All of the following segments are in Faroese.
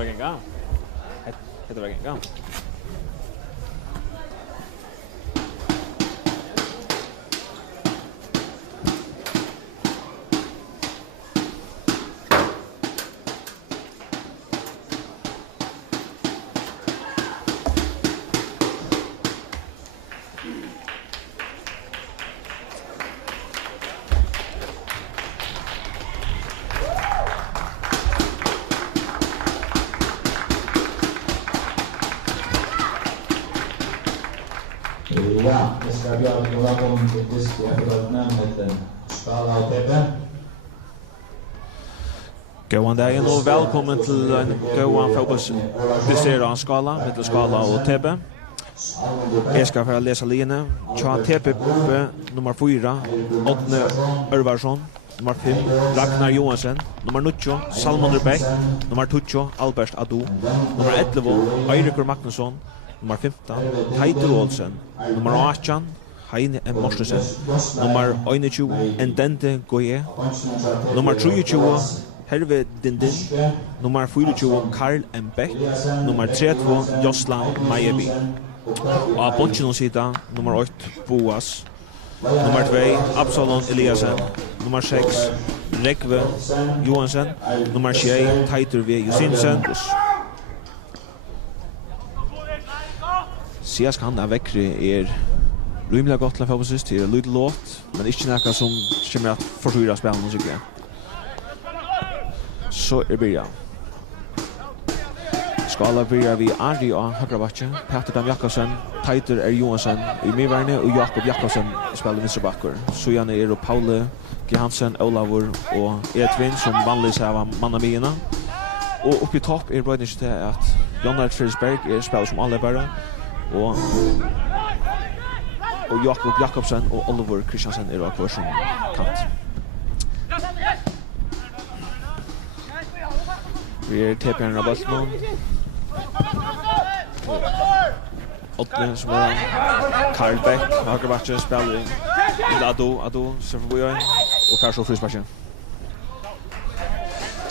vägen gång. Heter vägen gång. Ja, jag ska bjuda välkommen till disk efter namnet Skala och Peppe. Gåan dagen och välkommen till en gåan fotbollsdisserad Skala, mittel Skala och Tebe. Jag ska för att läsa linje. Tja Tebe nummer 4, Åtne Örvarsson. Nummer 5, Ragnar Johansen. Nummer 9, Salman Rubek. Nummer 20, Albert Adu. Nummer 11, Eirikur Magnusson. Nummer 15, Teitur Olsen. Nummer 18, Heine M. Mortensen. Nummer 21, Endente Goye. Nummer 23, Herve Dindin. Nummer 24, Karl M. Beck. Nummer 32, Joslan Majevi. Och av bunchen sida, nummer 8, Boas. Nummer 2, Absalon Eliasen. Nummer 6, Rekve Johansen. Nummer 6, Teitur V. Josinsen. Sias kan det vekkre rymlig godt til fotballsist, det lyd låt, men ikke noe som kommer at forstyrre spillene, sikkert. Så byrja. Skala byrja vi Ari og Høgrabakke, Peter Dam Jakobsen, Teitur Johansen i midværende, og Jakob Jakobsen spiller venstrebakker. Så gjerne Paule G. Hansen, Olavur og Edvin, som vanligvis har mannamigene. Og oppi topp brøyden ikke til at Jonard Fredriksberg spiller som alle bare, og Jakob Jakobsen og Oliver Kristiansen av hver som kant. Vi TP-eren av Bøltman. Åtne som Karl Beck, Høgerbakke spiller i Ado, Sørforbojøen, og Færså Frysbakken.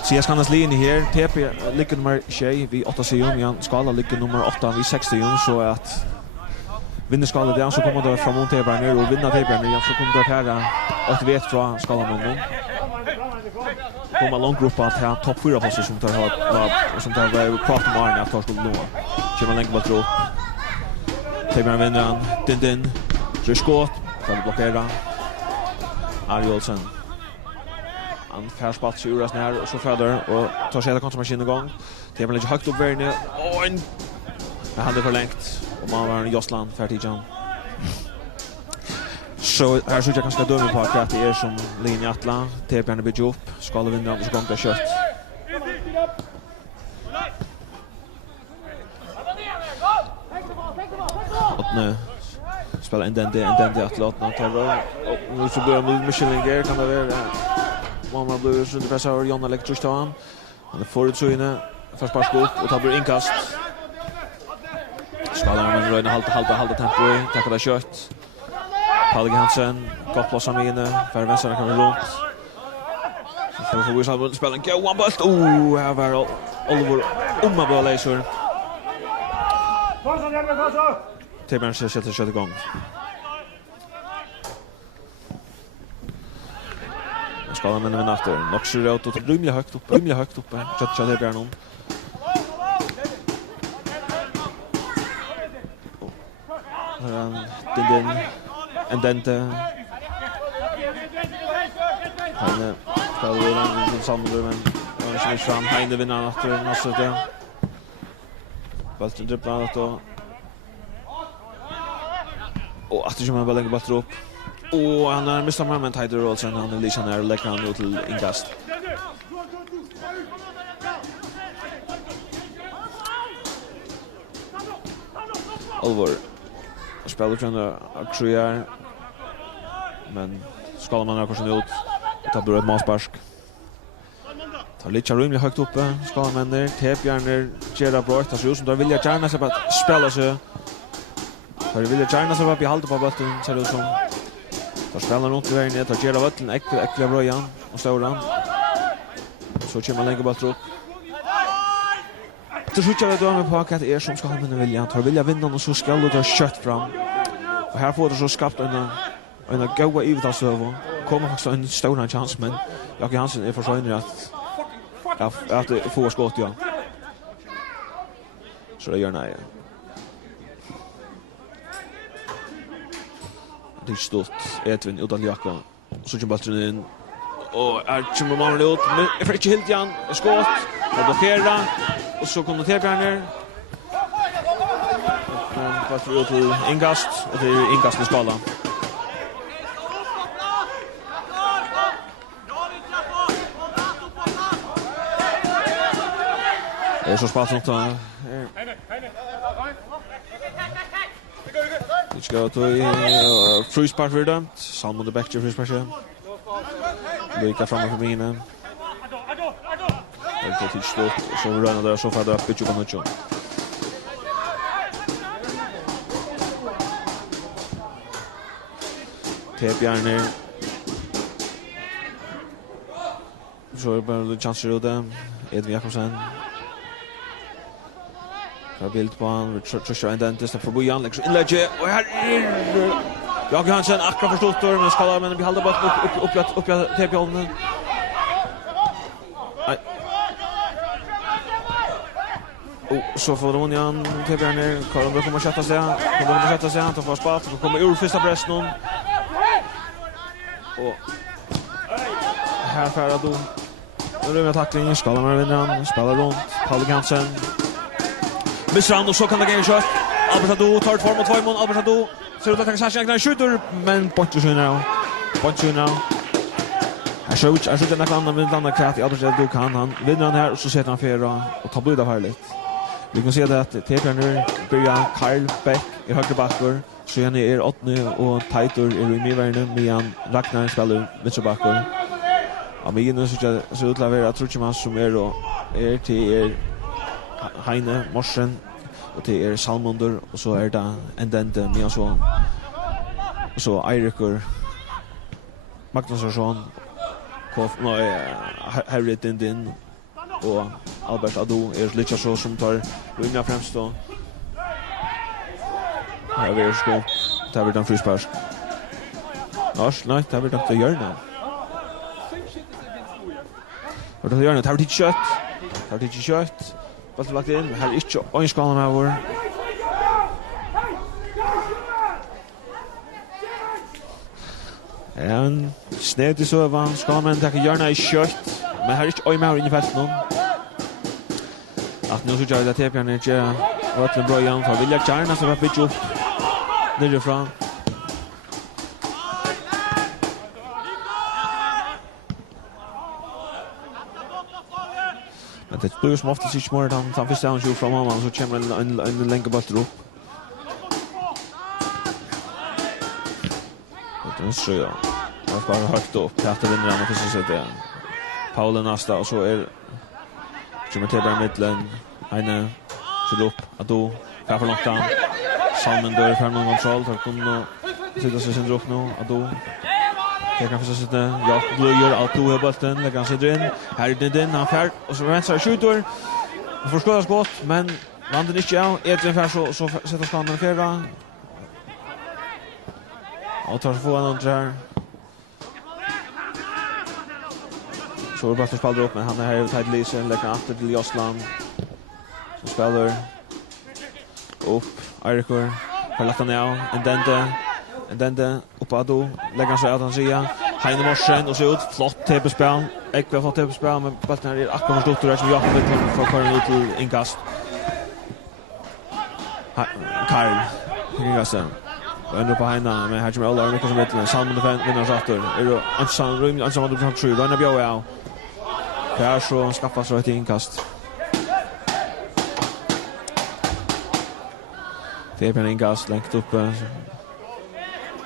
Sias kannas linje her, TP ligger nummer 6 vid 8 sion, Jan Skala ligger nummer 8 vid 6 sion, så att vinner Skala det, så kommer det fram mot TP ner och vinna TP ner, så kommer det här att vet från Skala munnen. Kommer långt grupp att ha topp 4 platser som tar kvart om åren att ta skulle nå. Kommer länge på tro. TP vinner han, din, skott, för att blockera. Ari Olsen. Han fär spats ur oss ner och så föder och tar sig hela kontramaskinen igång. Det är lite högt upp värne och en hade förlängt och man var en Joslan Fertijan. Så här så jag kanske dömer på att det är som linje Atla, TP:arna bygger upp, ska vinna och så kommer det kött. Och nu spelar Endente Atla och nu så börjar med Michelin kan det vara Mamma blir så det passar Jonna Lektrostan. Han förutsöjne först pass upp och tar inkast. Skalar man röna halta tempo i, tackar det kött. Paul Hansen, gott plats av inne, för vänster kan vi runt. Så får vi så spela en go one bust. Här var Oliver Umma laser. Tebern sätter igång. Skala men efter. Noxer ut och rymligt högt upp. Chatta det blir någon. Den Endente. Han spelar den Sandro men han är fram Heine vinner efter nästa det. Bollen dribblar då. Och att det man väl lägger bollen upp. Och han har missat moment Teitur Olsen, han är liksom när lägger han ut till inkast. Oliver spelar från Aksujar, men ska man ha kanske ut och tar ett massbarsk. Tar lite rymligt högt uppe, ska man där Tepjarner Gerard Brocht, alltså som där vill jag gärna så att spela så. För vill jag gärna så att vi håller på bollen så det som tar spelar runt där ner, tar Gerard Watlen äckliga Brojan och Storan. Så kommer lägga bollen upp. Det tror jag då med på att det är som ska ha med vilja. Tar vilja vinna och så ska det kött fram. Och här får det så skapt en goda ivdagsöver. Kommer faktiskt en stor chans, men Jackie Hansen är försöker att få skott, ja. Så det gör nej. Det är stort. Edvin utan jacka. Så kommer bollen in. Och kommer man ut. Men är inte helt igen. Skott. Och blockera. Och så kommer Tebjörner. Fast vi till inkast. Och det är inkast med skala. Det är så spalt något då. Vi ska ta i fryspark för dömt. Salmon de Becker fryspark. Lika framme för mina. Det är till stort. Så röna där så får det upp i 20. Tebjörner. Så är det bara chanser ut det. Edvin Jakobsen. Jag bild på han, Trisha Indentist för Bojan, liksom inlägg och här är Jackie Hansen akkurat förstått då, men ska men vi håller bara upp TP-hållen. Nej. Och så får hon igen TP-hållen, Karin kommer sätta sig, han tar fast spalt, kommer ur första pressen. Och här färd då. Nu är det tackling, skalar man vinner han, spelar runt, Paul Hansen. Missar och så kan det gå in kött. Albert Ado tar ett form mot 2 mål. Albert Ado ser ut att han kanske skjuter, men Pontus nu. Jag skjuter den kan med landa krat i Albert Ado kan han vinner han här och så sätter han fjärra och tar blod av härligt. Vi kan se det att Tepler nu börjar Karl Beck i höger backar. Så han är 8 och Titor är i midvärden med Ragnar spelar vänster backar. Ja, men nu så ut att vara Truchman som är då är till Heine Morsen och det är Salmonder och så är det Endente med så Eirikur Magnusson Harry Dindin och Albert Ado är lite så som tar vinna främst då. Här är skott. Där blir den frispark. Nej, där blir det Jörna. Och det Jörna tar det kött. Vad lagt in? Här är inte en skala med vår. En sned i sövan. Skala med en tack Jörna i kött. Men här är inte en med in i fältet. Att nu så gör det att Tepjörn inte varit en bra igen. För Vilja Kärna som har byggt upp nerifrån. Men det blir som oftast inte mer än han första han skjuter från honom så kommer en längre boll upp. Det är så ja. Jag bara högt upp. Petter vinner han och så sätter jag. Paul nästa och så är kommer Tebjörn mittlen. Heine kör upp. Ado. För långt an. Salmen dör för någon kontroll. Tar kunna sitta sig sin upp nu. Ado. Jag kan försöka sitta. Jag glöjer allt då i bollen. Lägger han sig in. Här är det in. Han färd. Och så vänster skjuter. Han får skåda skott. Men landar inte ja. Edvin färd så sätter skadan med fjärra. Och tar sig få en under här. Så är det bara att spela upp. Men han är här i Tidlisen. Lägger efter till Jostland. Som spelar. Upp. Eirikur. Har lagt han ja. Endente. Upp Ado. Lägger han sig att han säger. Heine Morsen och så ut. Flott TP-spel. Ekve har fått TP-spel. Men bollen är akkurat förstått. Det är som Jakob vill få köra ut till inkast. Karl. Inkasten. Ändå på Heine. Men här kommer alla mycket som vet. Salmon vinner satter. Är det ensam att du kan tro. Röna bjöa av. Det är så skaffar så ett inkast. Tepjörn inkast. Längt upp.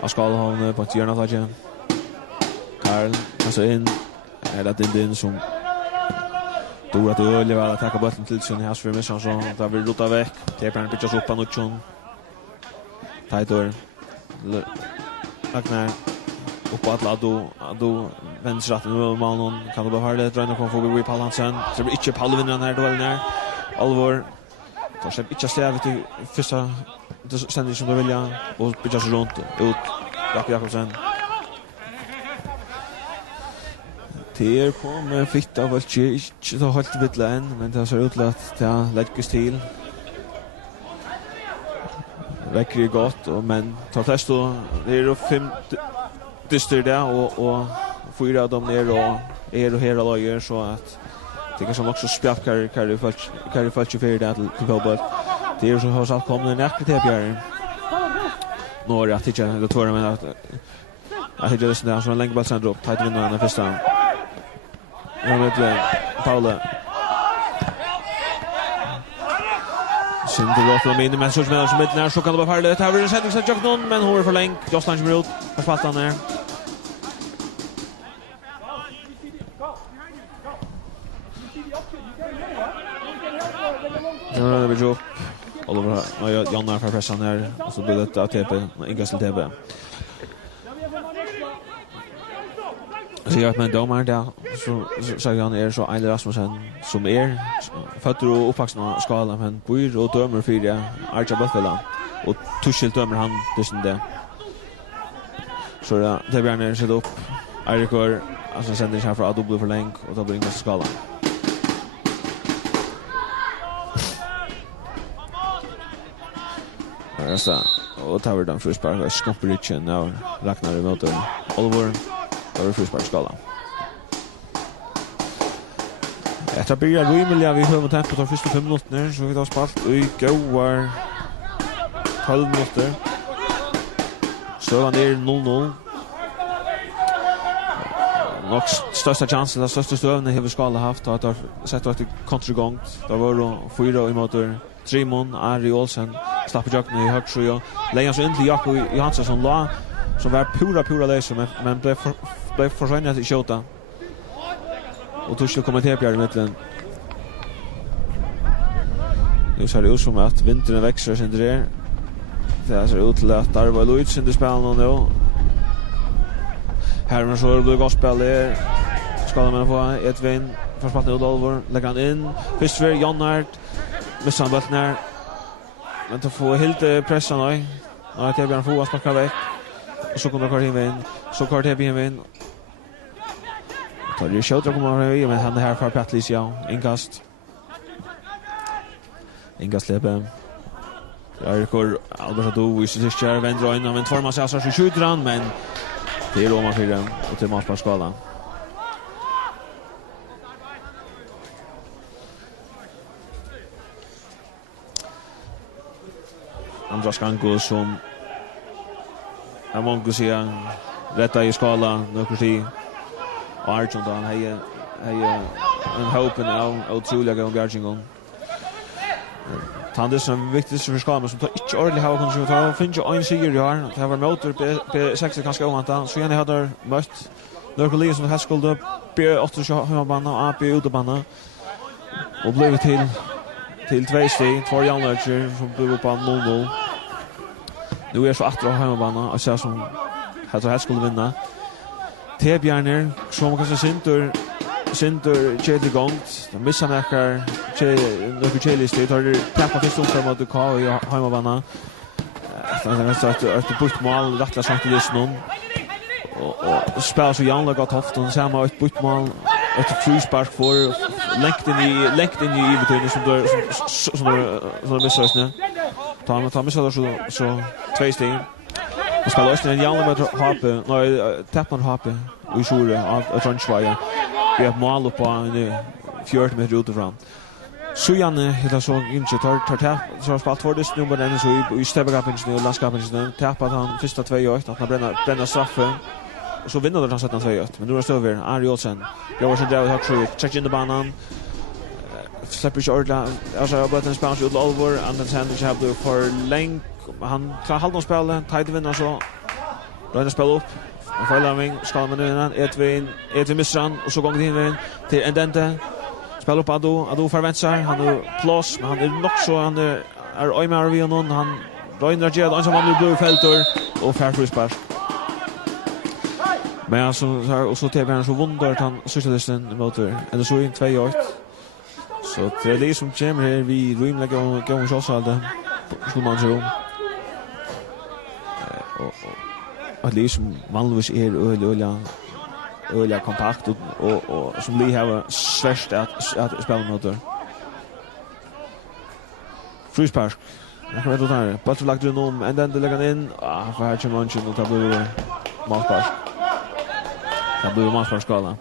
Av Skalholm på ett hjörnaflagge. Karl alltså in. Är det Dindin som tror att det öliga väl att tacka bollen till sin häsfri så där vill rota väck. Tepjörn pitchas upp på Nuchon. Titor. Ragnar. Upp på Ado vänsterratten med mannen kan det bara höra det. Dröjna kommer få vid Paul Hansen. Så det blir inte Paul vinner den här duellen här. Alvor. Tar släpp inte stävet i första sändning som de vill och bygga sig runt ut Jakob Jakobsen. Det på med fitta var inte så helt vittla än, men det ser ut att det läggs till. Räcker gott och men tar flest då det är 5 dyster där och 4 av dem ner och hela lager så att det kan som också spjälkar kan fallt 24 där till Kobalt. Det är så har sagt kommer en äkta Björn. Några att inte det tror jag men att det just där så länge bara sänder upp tajt vinner den första. Jag vet Paula. Sen det låter med men så som mitt när så kan det vara färdigt. Här blir det sändning så jag någon men hon är för länge. Just han kommer ut. Har fast han där. Ja, det blir upp. Oliver Jannar för pressan här och så blir det ATP inga till TB. Så jag men domar där så han är så Eiler Rasmussen som är fötter och uppvuxen skala men bor och dömer för det Archa Buffalo och Tuchel dömer han det. Så det blir när sätta upp Eirikor alltså sänder sig för att dubbla för länk och då blir det skala. Så och tar vi den frispark Skomperitchen nu räknar emot den Oliver och frispark skala. Efter börjar Rumelia vi har tempo de första 5 minuterna så vi har spalt och går 12 minuter. Så var det 0-0. Och största chansen, den största stövnen har skala haft att ha sett att det kontragång. Det var då 4 i motor. Trimon, Ari Olsen, slapp jacken i högre och lägger så in till Jakob Johansson som la som var pura läser men blev försvunnet i skjuta. Och då skulle komma till Björn i mitten. Nu ser det ut som att vintern växer sin där. Det ser ut till att där var Luis in det spelet nu. Här men så blir gospel där. Ska man få ett vinn för spalt nu Oliver lägger han in. Först för Jonnard. Missar bollen när men att få helt pressen nu. Och att Björn får sparka väck. Och så kommer Karl in. Så Karl in. Så det skjuter kommer men han här för Patricia inkast. Inkast Leben. Eirikor Alberto i sitter vänder in men formar sig så skjuter han men det är Roma för dem och till match på skalan. Andras Kanko som många säger rätta i skala något tid och Archon då hej en hoppen av otroliga gång Bjärgingång. Han det som viktigt för skalan som tar inte ordentligt har kunnat ta finns ju en seger här. Det var motor P6 kanske oväntat så jag hade mött några som har skulle upp P8 hemmabanan och AP utebanan och blev till 2 steg 2 Janlöcher som blev på 0-0. Nu är så åter hemmabanan och så som hade skulle vinna. T-Bjärner som kanske Sinter Cheli gångt. De missar några Cheli steg har tappat först om mot K i hemmabanan. Det är ett puttmål rättla sagt det någon. Och spelar så Janla got haft och samma ett puttmål ett frispark för längt in i betydning som missar oss nu. Tar missar så 2 steg. Och spelar oss en Janla med hoppe. Nej, tappar hoppe. Och så att Rönsvaja. Vi har mål på en 40 meter utifrån. Så Janne heter så inte tar så spalt för det nu men så i stäbbekapen nu landskapen nu tappar han första 2-1 att han bränner straffen. Och så vinner han 17-2-1 men nu är det över Ari Olsen. Jag var så där och tror check in the banan. Släpper ju ordla alltså jag bara den spelar ut Oliver and then send you have the for länk han tar halva spelet tight vinner så då är det spel upp. Och förlängning ska man nu innan ett missran och så går det in till Endente. Spelar upp Ado förväntar han är plus men han är nog så han är Oymar vi någon han Ragnar Gerd han som han blir fältor och färfrispark. Men alltså och så till han så wundar han socialisten motor eller så in 2-8. Så det är det som kommer här vi rymliga gå en chans skulle man tro. Och det som vanligtvis öliga kompakt och som blir här svårt att spela mot det. Frispark. Jag vet inte där. Bara lagt den om och den lägger in. För här kommer han och tar blir målspark. Det blir målsparksskala.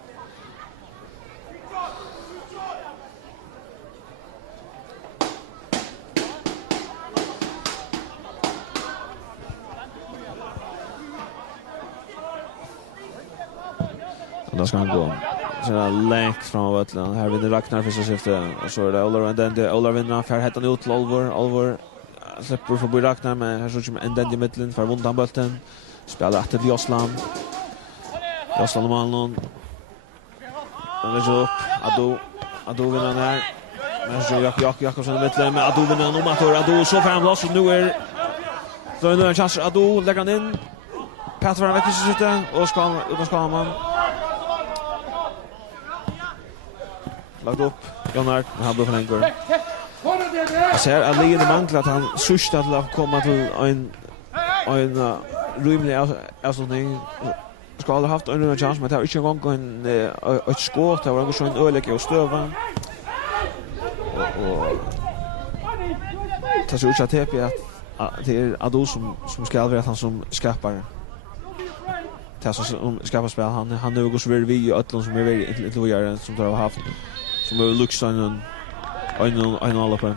Och då ska han gå så längt framåt. Här vinner Ragnar första skiftet. Och så är det Olar och den Olar vinner. För hettan ut till Olvar. Släpper förbi Ragnar, men här så kommer en den i mitten för vundan bollen. Spelar efter till Joslan. Joslan och Malnon. Den lägger upp. Ado vinner där. Men så Jakobsson i mitten. Men Ado vinner en omator. Ado så fram loss. Och nu är det en chans. Ado lägger han in. Petter var väck i sitt och ska man. Lagt upp. Jonard. Han blir för längre. Jag ser att Lien manglar att han sustar till att komma till en rymlig avslutning. Ska ha haft en chans, men det har inte en gång ett skott. Det var en sån öliga och stöva. Och det ser ut att det är Ado som ska vara han som skapar. Det som skapar spel. Han nu går så vidare vi och Ötlund som är väldigt lojare som det har haft. Som har luxat en alla på.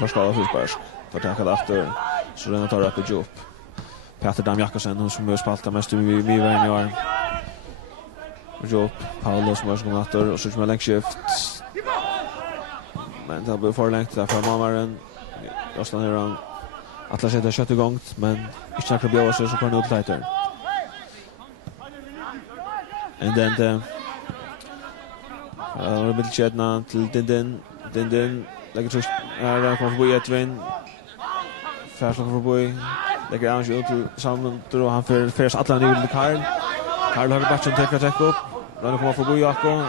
Första av Frispark. För att ta efter. Så den tar upp ett jobb. Petter Dam Jakobsen som har spelat mest vi värn i år. Jobb. Paolo som har gått efter och så kommer längskift. Men det blir förlängt därför Malmaren. Jag stannar ner att läsa det kött igång, men inte några bjöd så kan det utlägga. And then Robert Chedna till den lägger tryck där kommer förbi ett vinn. Färslar förbi. Lägger han ut till samman då han för alla ner till Karl. Karl har bara täcka upp. Då kommer förbi Jakob.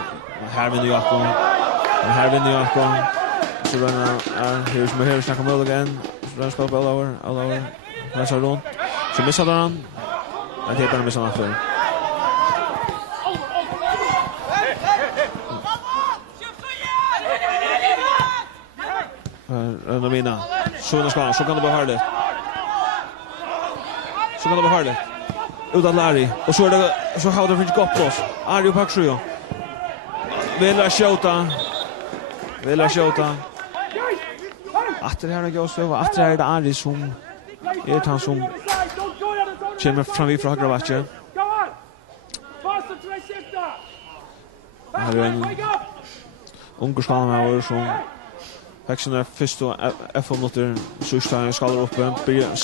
Här vinner Jakob. Så då är som här ska komma igen. Så spelar på alla. Han så runt. Så missar han. Han heter han missar efter. Ramina. Så kan det vara härligt. Utan Larry. Och så är det så har det finns gott loss. Arjo Paxrio. Vill skjuta. Att det här går så att det är det Arjo som är han som kommer fram vid från högra backen. Här är en ungdomsspelare som Faxen först och F-minuter så ska upp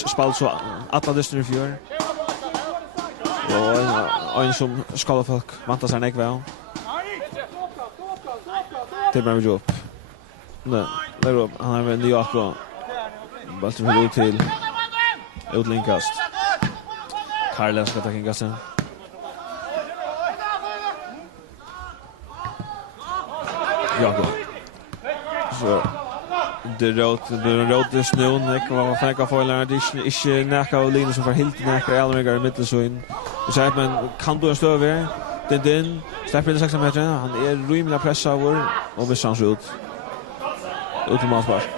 spel så alla distner för. Och en som ska folk vänta sig väl. Det blir jobb. Nej, där han har en ny Jakob. Bollen ut till utlinkast. Carlos ska ta inkasten. Jakob. Så det råd snön det var fänka foilar det är näka och linje som för helt näka Elmer i mitten så in. Så att man kan då stå över den släpper in 6 meter han är rymligt pressa över och vill chans ut. Ultimat spark.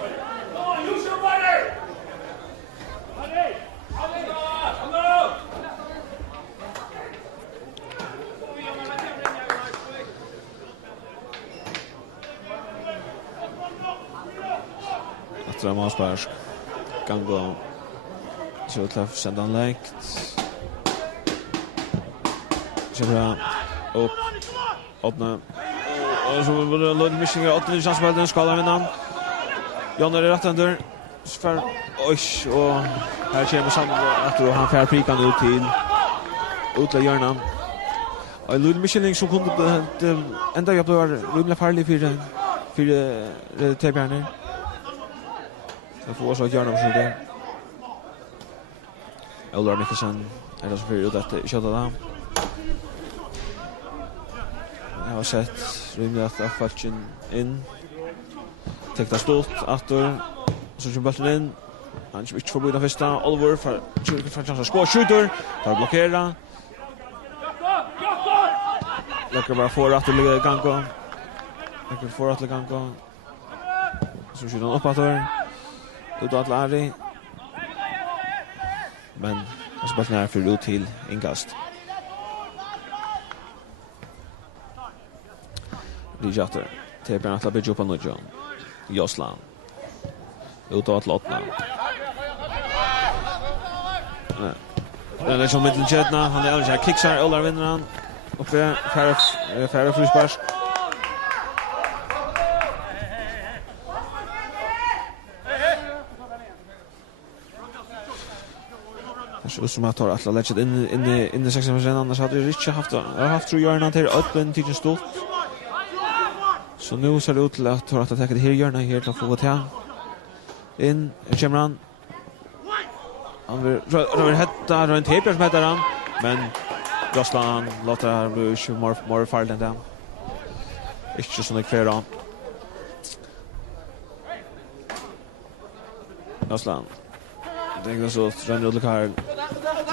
Dramaspark kan gå så träff sända längt så bra upp öppna och så var det Lund Michigan 8 chans på den skalan innan Jan är rätt under för och här kommer samma att han får prikan ut till utla hjärnan och Lund Michigan som kunde ända jag blev rymligt farlig för tävlingen. Det får så gärna för det. Olar Mikkelsen det som fyrir ut att köta där. Jag har sett rimligt att fallen in. Tekta stort Arthur så kommer bollen in. Han är inte förbi den första. Oliver för chans att skåra skjuter. Tar blockera. Lägger bara för att ligga i gång. Lägger för att ligga i gång. Så skjuter han upp Arthur. Ut att Larry. Men så bollen är för ut till inkast. Rijater. Tebben att lägga upp på Nordjon. Joslan. Utåt Lottna. Den är som mittelkedna. Han är alldeles kicksar. Ullar vinner han. Uppe. Färre frispark. Det ser ut som att ha alla lägget in i 16%. Annars hade jag inte haft tror jag till öppen tidens stort. Så nu ser det ut till att ta det här hjörnet här till att få till. In, kommer han. Han vill hetta, det en taper som heter han. Men Joslan låter det här bli inte mer farligt än det. Inte så mycket för då. Joslan. Det är så att Rönne Ulrik här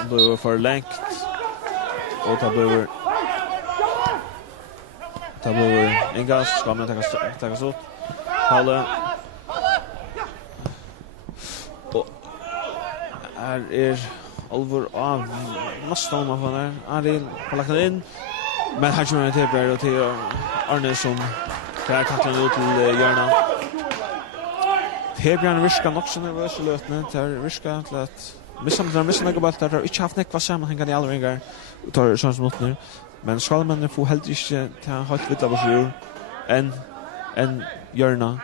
blir förlängt. Och det blir en gas. Ska man ta oss ut. Palle. Här Oliver av nästan man får där. Aril har lagt den in. Men här kommer det till och till Arne som där tacklar ut till Jörna. Hebjørn viskar nok så nervøs I løtene. Det viskar til at missa några bollar där inte haft nekva sammanhängande I alla ringar. Tar sånt som åtner. Men skal man få helt inte ta halt vitt av oss en Jörna.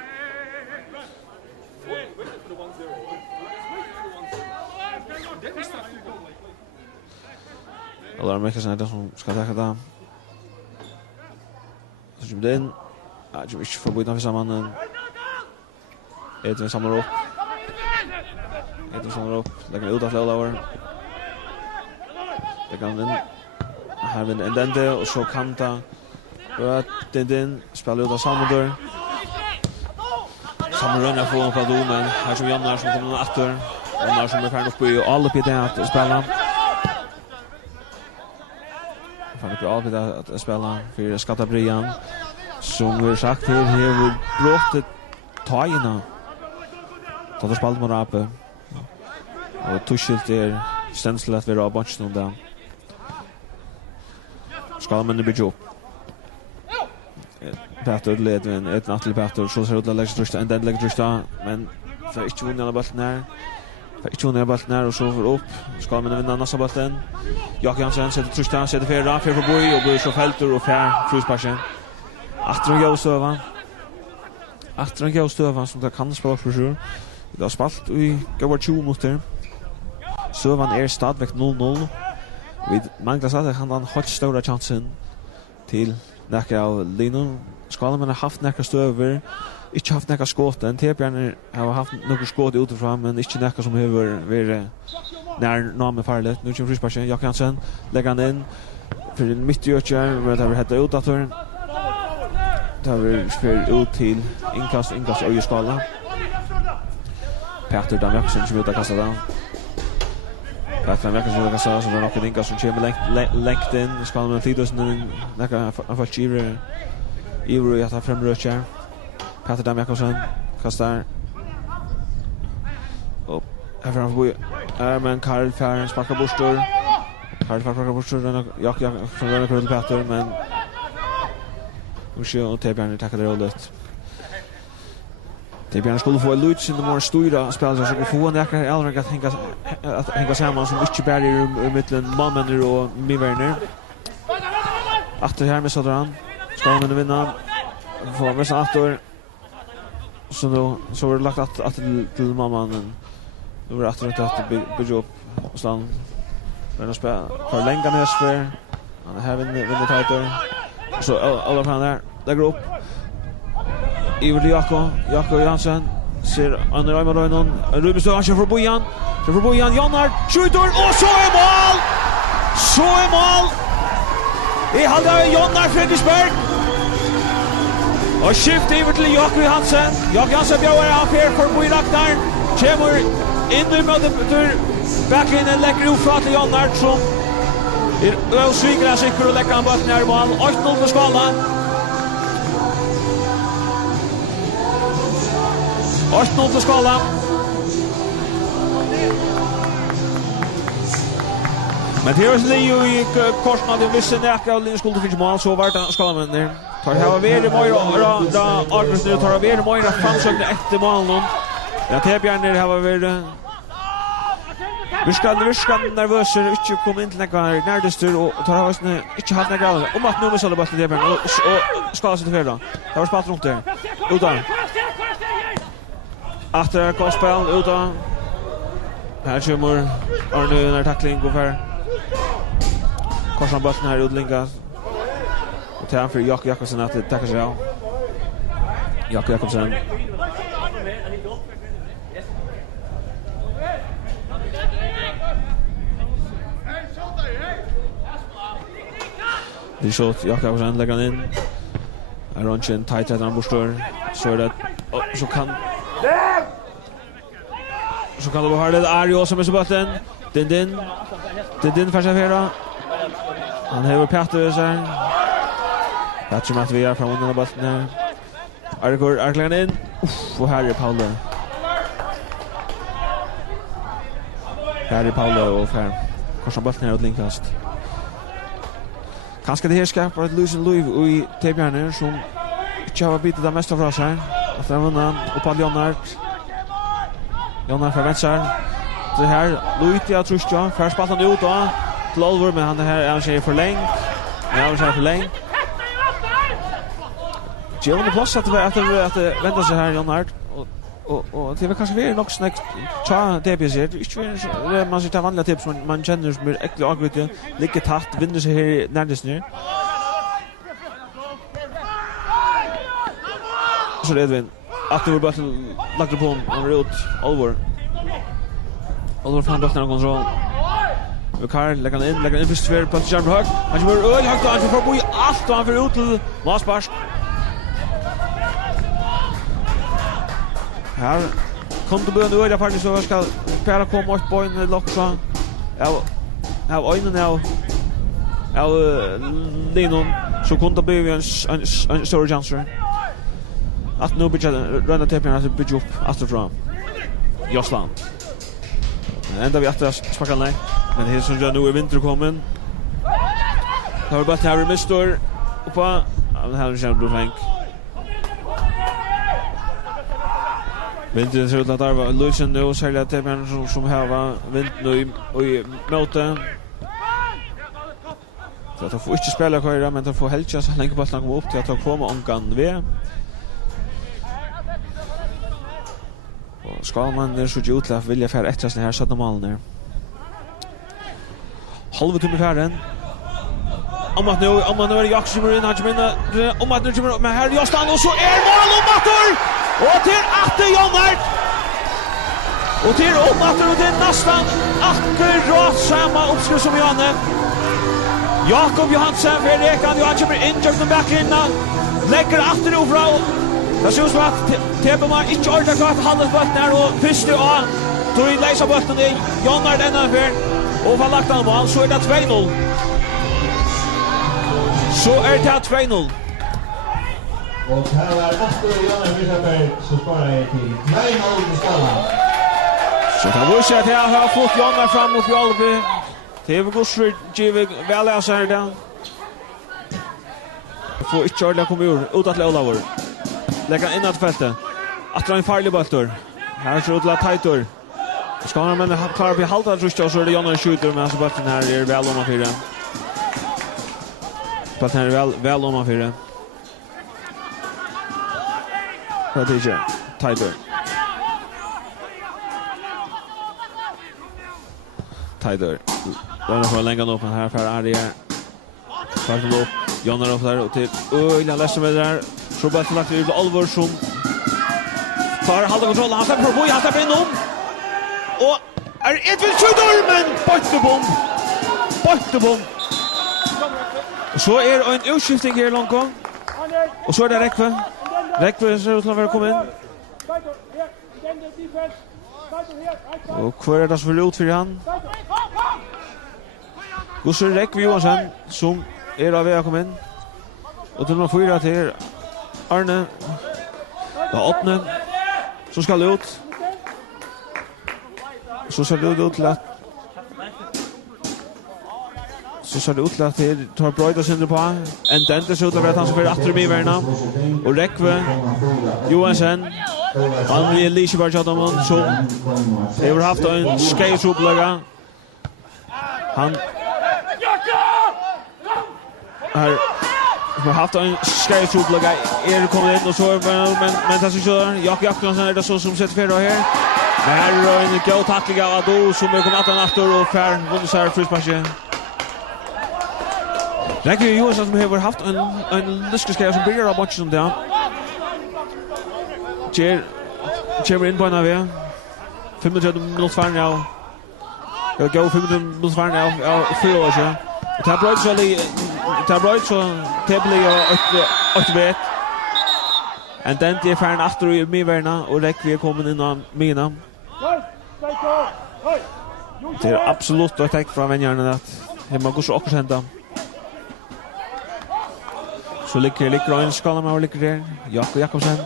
Eller Mikkelsen är det som ska ta det. Så kommer det in. Jag tror inte förbjuda för samman. Edvin samlar upp. Lägger ut att Lola. Lägger han in. Här vinner en dende och så kanta. Den spelar ut av Salmodor. Salmodor är från på domen. Här som Jannar som kommer åter. Jannar som är färdig uppe I alla på det att spela. Färdig på alla att spela för Skatta Brian. Som vi sagt här har brottet tajna. Så det spalt mot Rape. Och Tuschelt stänsligt att vi har bunchen där. Ska man det bli upp. Petter leder ett natt till Petter så ser det ut att lägga en den lägger men för inte vinna bollen här. För inte vinna bollen och så för upp. Ska man vinna nästa bollen. Jakob Hansen sätter Trustan sätter för Rape för boy och blir så fälter och fär fruspassen. Atron går stövan som det kan spela för sure. Det har spalt I går 20 minuter. Sövan stadväck 0-0. Vi manglar så att han har stora chansen till näka av Lino. Skala men har haft näka stöver. Inte haft näka skott. En Tebjørn har haft några skott utifrån men inte näka som över när namn farligt. Nu kommer frisparken Jakob Hansen lägger han in för en mittjörtjär med att hetta ut att tar vi för ut till inkast och skala. Petter Damjaksen som ut att kasta den. Petter Damjaksen som ut att kasta så det nog en inkast som kommer längt in. Skala med 10.000 näka för Ivor att ta fram rötjär. Petter Damjaksen kastar. Och här framför men Karl Färn sparkar borstor. Jag från Rönne till Petter men och Tebjørn tackar det rollet. Tebjørn skulle få en lutch I de mer stora spelare som få näka Elring att hänga samman som inte bara I mitten Malmender och Miverner. Åter här med Södran. Ska man vinna. Får med sig åter. Så var det lagt att till Malmannen. Nu var det åter att bygga upp stan. Men att spela för länge näsför. Han har vinner tighter. Så alla från där. Lägger upp. Iver Jakob Jansen Ser Anna Raimaroinen, Ruben Stövarsson för Bojan. Så för Bojan, Jannar, skjuter och så är mål! Så är mål! I halva Jannar Fredriksberg. Och skift över till Jakob Hansen. Jakob Hansen bjöd av här för Bojan Ragnar. Kommer in i mötet backlinnen lägger upp för till Jannar som sviker han sikker och lägger han bort ner i mål. 8-0 för Skala. 8-0 för Skala. Men det är ju i korsen av den visse näkra och linjen skulle finnas mål så vart Skala med där. Tar här över Moira då August nu tar över Moira framsökte efter mål. Ja, Tebjärner har varit Viskan nervös inte kom in till några närmast och tar oss inte haft några om att nu måste det bara det och ska sig till då. Det var spalt runt där. Utan. Efter kostspel utan. Här kommer Arne när tackling går för. Korsar bollen här utlingas. Och tar för Jakob Jakobsen att tacka sig av. Jakob Jakobsen. Det shot Jakobsen lägger in. Aronchen tight at Ambustor så det så kan det vara det Ario som är så botten. Den försöker han har Petter så här. Petter som att vi är från under botten. Arklan in. Och här är Paolo. Här är Paolo och här. Korsar botten här åt linkast. Kanske det här skapar ett lösen liv i Tebjärner som inte har bitit det mesta från oss här. Att han vunnit upp av Jonnart för vänster. Det här, Luiti jag tror jag. Först spalt han ut då. Till Olver, men han här är sig förlängd. Gjorde plats att vänta sig här Jonnart. Och det var kanske vi nog snäckt ta DPS här. Inte man sitter vanliga tips man känner som är äckligt aggressivt. Ligger tätt, vinner sig här närmast ner. Så det är Edvin. Att det var bara lagt på han ut Oliver fann bollen under kontroll. Och Karl lägger in för svär på Jan Hög. Han kommer öl högt och han får bo i allt och han får ut till Masbars. Här kom det börja öra faktiskt så ska Pera komma åt på en locksa. Ja, ögonen av Linon så kunde det bli en större chans. Att nu börjar rönda Tebjärner att bygga upp Astrofram. Jossland. Ända vi att sparka nej. Men det är som jag nu är vinter kommen. Det har bara här med Mr. Uppa. Det här är en blodfänk. Vinter ser ut att arva Luisen nu och särskilt Tebjärner som har vint nu i möte. Så att de får inte spela köra men de får helst så länge bollen kommer upp till att ta på med Onkan V. Ska man så utla vilja för extra såna här sätta mål ner. Halva timme färden. Om att nu är Jackson in han kommer om att nu kommer men här jag stannar och så är mål om Matter. Och till att Jonnart. Och till om Matter och till nästan akkurat samma uppskrift som Janne. Jakob Johansen för Rekan och han kommer in just backlinjen. Lägger efter och fram. Det ser ut som att Tebjärner inte orkar klart halva bollen här och först och då i läsa bollen i Jonnart ända för och får lagt han mål så är det 2-0. Så är det 2-0. Och här är efter Jonnart Wiesberg så sparar jag till 2-0 i Skala. Så det var så att jag har fått Jonnart fram mot Jolby. Det är Gosford givet väl alltså här där. Får inte ordla komma ur ut att Olavur. Lägger in att fältet. Att dra en farlig bollar. Här så utla tightor. Ska han men klara på halva just så är det Jonnart skjuter men så bollen här är väl om fyra. Bollen är väl om fyra. Prodigy tightor. Tightor. Då får länga upp här för Arja. Farfall upp. Jonnart upp där och till Öjla läser med där. Så bara lagt ut Alvarsson. Klarar halda kontroll, han släpper på, han släpper inom. Och Edvin skjuter, men Bottebom. Så en utskifting här långt gång. Och så det Rekve. Rekve ser ut till att vara kommit in. Och kvar det som vill ut för han. Gustav Rekve Johansson som av väg att komma in. Och till nummer 4 till Arne. Ja, 8 som ska ut. Så ser det ut till att tar Brøyda synder på. En dente ser ut til at han som får atter i verna. Og Rekve Johansen. Han blir Liseberg Kjattamon som har haft en skreisopplaga. Han har haft en skreisopplaga kommet inn og så men det så Jakob Jakobsen det så som setter fjerde her. Men her en god tackling av Ado som kommer atter og fær vunnet seg frisparket. Rekve Johansson som har haft en lyskeskreie som bygger av matchen som det. Kommer inn på en av det. 35 minutter færre av. Det går 35 minutter færre av 4 år siden. Det har brøyt så tebelig og 8-1. En dent er færre atter i midverna og Rekve er kommet inn av mina. Det er absolutt et tekk fra vennjerne at hemma går så akkurat henta. Så ligger en skala med ligger der. Jakob Jakobsen.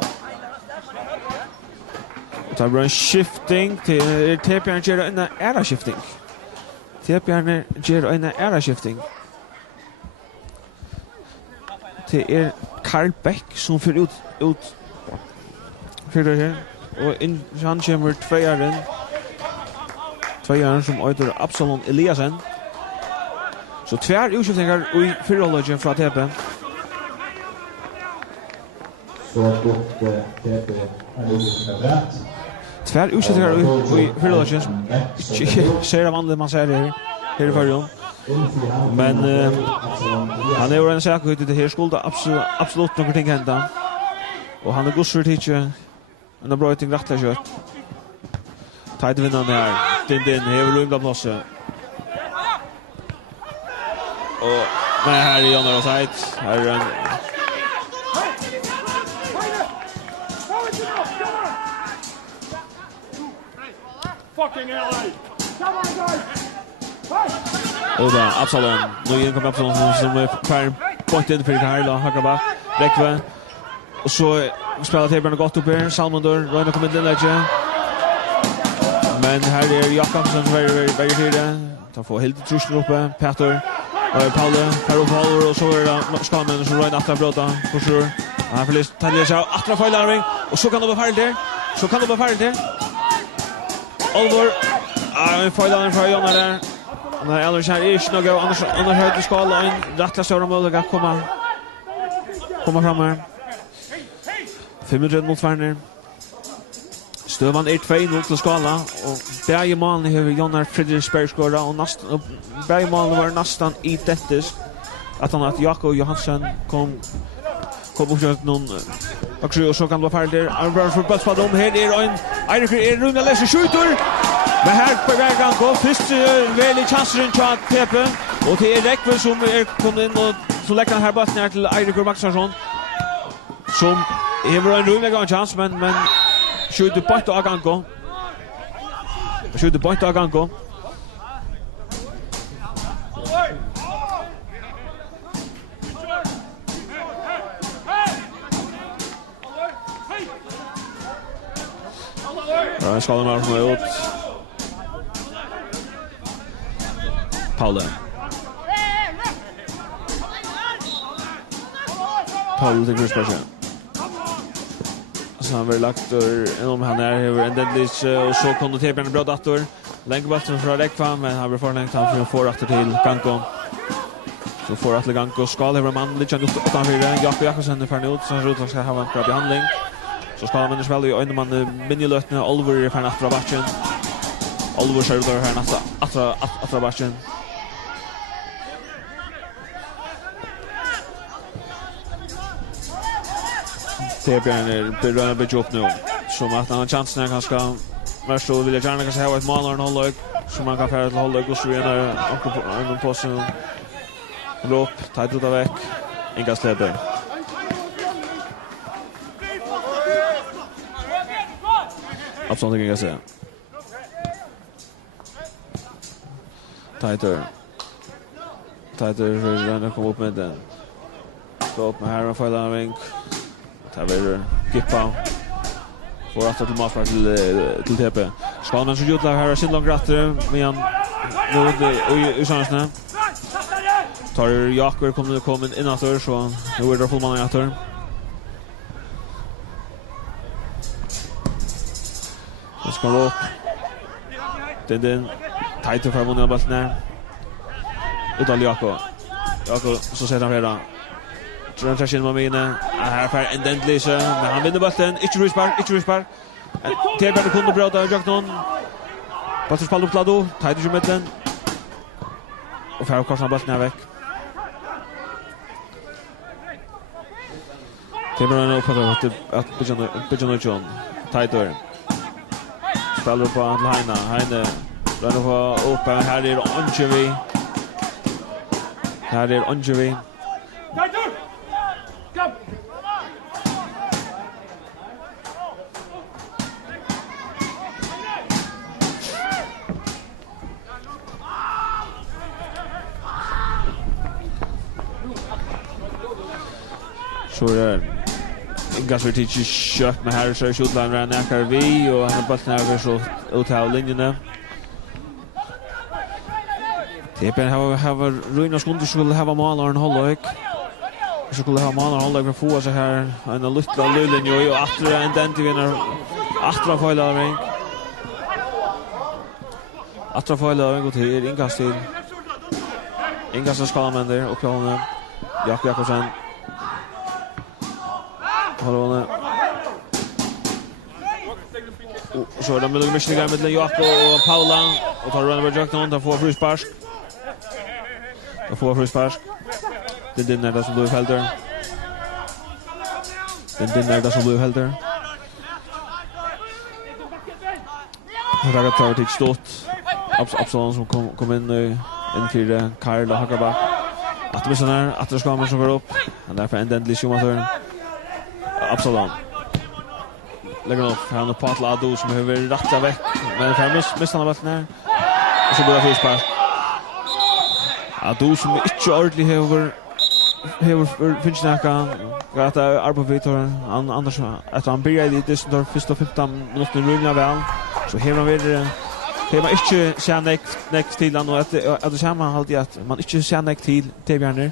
Det blir en skifting til Tebjørn gjør en æra skifting. Tebjørn gjør en æra skifting. Det Karl Beck som fyrer ut fyrer her. Og han kommer tveieren som øyder Absalon Eliasen. Så tvær utskiftinger i fyrholdet fra Tebjørn. Så bort TP Brett. Tvär utsättningar i förlåten som ser av vanligt man säger här i förrjön. Men han är en sak ut det här skulle absolut någonting hända. Och han är gossur tidigare en bra ting rätt att köra. Tajt vinnande här. Den här rymda plåset. Och men här är Jonas Offside. Här är en fucking LA. Come on guys. Och där Absalon. Nu igen kommer Absalon som kvar point in för Karla Hagaba. Rekve. Och så spelar Tebjørn gott upp här. Salmondor Röna kommer in läge. Men här är Jakobsen väldigt tidigt. Tar få helt trusten uppe. Petter och Paul och så är det Skalmen som Röna att bröta. Försöker. Han förlist tar sig att fejlarring och så kan det vara färdigt där. Alvor. En fejlarring från Jonna där. Nej, annars här är inte något annars högt skala en rättla stora möjlighet att komma fram här. 5 mot Werner. Stövan 2-0 till skala och bägge målen har Jonna Fredriksberg skårat och bägge målen var nästan identiskt. Att Jakob Johansson kom upp någon och så kan det vara färdigt. Arvar för passspel om här är en Eirik Rune läser skjuter. Men här på vägen går först väl i chansen till Pepe och det är Rekve som kommer in och så lägger han här bollen ner till Eirik Maxarsson som har en rolig chans men skjuter på ett Aganko. Ja, ska man få ut. Paul till Christopher. Så han vill lagt inom han är en deadlish och så kom det Tebjørn bra dator. Länge bollen från Rekva men han blir förlängt han för får åter till Ganko. Så får att Ganko ska det vara man lite utan för Jakob Jakobsen för ut så Rudolf ska ha en bra behandling. Så ska man väl i en man minilötna Oliver för att matchen. Oliver server här att matchen. Tebjørn berönar på jobb nu. som att han har chansen här kanske mest och vill gärna kanske ha ett mål och en hållag som man kan färra till hållag och så vidare och på sig lopp tajt ut av väck inga släpper absolut inga säga tajter rönner kom upp med den gå upp med här och få en vink tar vi Gippa får att till Maspark till TP ska man så jutla här sin långt rätter men nu i chansen tar Jakob kommer in åter så nu är det full man åter det ska gå den tajt för vunnen bollen där utan Jakob så sätter han redan tror jag känner mig inne här för en dentlyse men han vinner bollen inte rusbar TP kunde bråda jag någon Pastor Paulo Plado tajt i mitten och för korsar bollen väck TP nu på att Björn John tajt spelar på Heine rör på uppe här är Onjevi så där Gasvertic kört med här så skjuter han näkar vi och han bollen över så ut av linjen. TP har Ruinas kunde skulle ha mål och hållag. Så skulle ha mål och hållag för få så här en liten linje och efter en dent vinner efter förläring. Efter förläring och till inkast till. Inkast ska man där och på Jakobsen. Hallå. Så är det med Michigan med Jakob och Paula och tar runt över Jackson där får frispark. Det är där som du helter. Det har tagit ett stort Absalon som kom in för Karl och Hackerback. Att det är att det ska man som går upp. Och därför en dentlig schumacher. Absalon. Lägger upp han och Patla Ado som behöver rätta väck. Men för missar han bollen här. Och så börjar frispark. Ado som inte ordentligt finns näka. Att Arbovitoren annars att han börjar i det som första 15 minuter rullar väl. Så här han vidare. Här man inte ser next till han och att det kommer alltid att man inte ser next till TBR.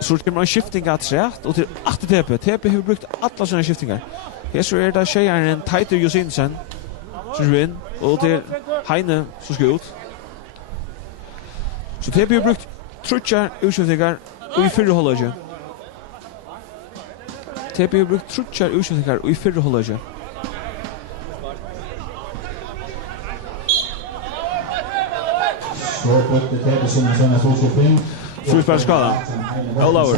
Så det man skifting att rätt och till 8 TP har brukt alla sina skiftingar. Här så är det tjejen Tighter Josinsen som in och till Heine som ska ut. Så TP har brukt trutchar utskiftingar och i förra hållet. TP har brukt trutchar utskiftingar och i förra hållet. Så brukte TP sina utskifting. Frisparksskada. Olaur.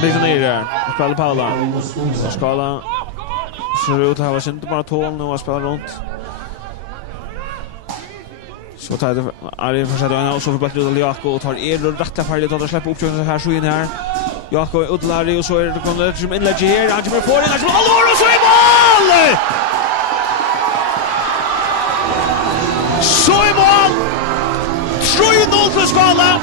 Det är ner där. Spelar Paula. Skala. Så ut har vi inte bara tål nu att spela runt. Så tar det Ari försöker han också för bättre ut Jakob och tar och rätta färdigt att släppa upp så här så in här. Jakob Udlari och så är det kommer som inlägg här. Han kommer få in här. Olaur och så är mål! Så är mål! 3-0 till Skala.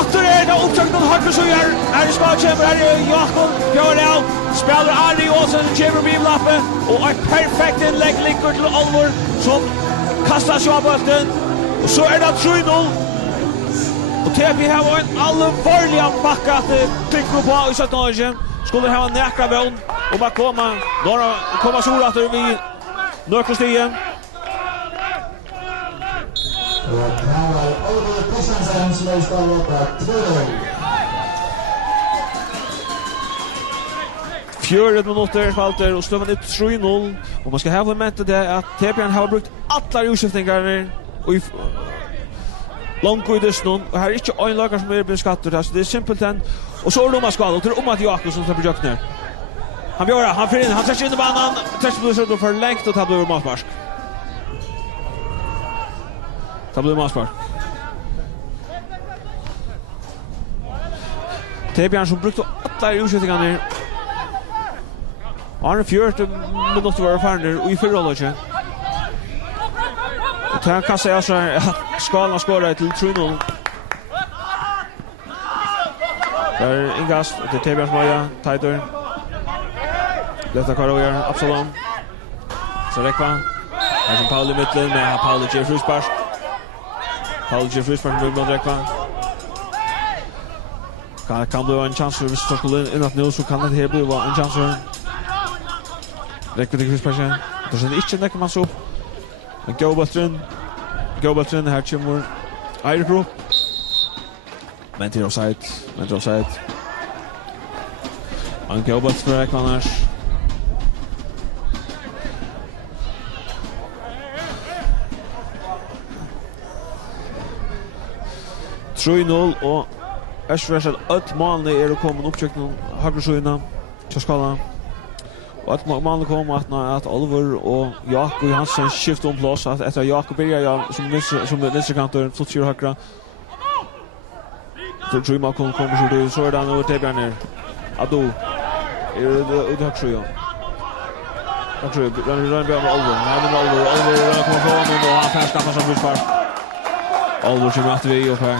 Efter det upptagna Harkus och är i Skala chamber här Jakob gör det av. Spelar Ari och sen chamber biblappe och ett perfekt inlägg ligger till Alvor som kastar sig av bollen. Och så är det 3-0. Och TP har en allvarlig backa att trycka på i Sötnage. Skulle ha en näkra vän och bara komma så att vi nökostien. Och här var Oliver Kristiansen som är stått på 2-0. 4 minuter falter och står det 3-0 och man ska ha momentet det att TP har brukt alla utskiftningar och långt i dessnon och här är inte en lag som är beskattat så det är simpelt än och så är det man ska och det är att Jakob som tar projektet Han bjør, han får in, han träffar in i banan. Träffar blir så för längt och tar blir matchspark. Det blir matchspark. Tebjørn som brukte alla utskjutningarna. Arne 40 minutter var ferdig og i fyrrollet. Det kan säga så att Skala skorar till 3-0. Där Ingast, det är Tebjörns Maja, Teitur. Detta Karoger, Absalom. Så Rekva. Här som Paul i mitten med Paul G. Frusbars. Paul G. Frusbars med Rekva. Kan bli en chans för hvis det skulle in att nu så kan det här bli en chans för Rekva till Frusbars. Det är inte näka man så. Men Gåbaltren här kommer Eirik. Men till offside. Han Gåbalt för Ekmanars. Trøynol og Østversel ett målene är kommet uppkökt någon högre sjöna till Skala. Och att målene kommer att Oliver och Jakob Johansson skiftar om plats att efter Jakob börjar som vänsterkanter så till högra. Så tror man kommer så så där nu Tebjørn ner. Ado. Är det högre sjö. Jag tror den blir med Oliver. Oliver kommer från och han får skaffa som busspar. Oliver kommer att vi upp här.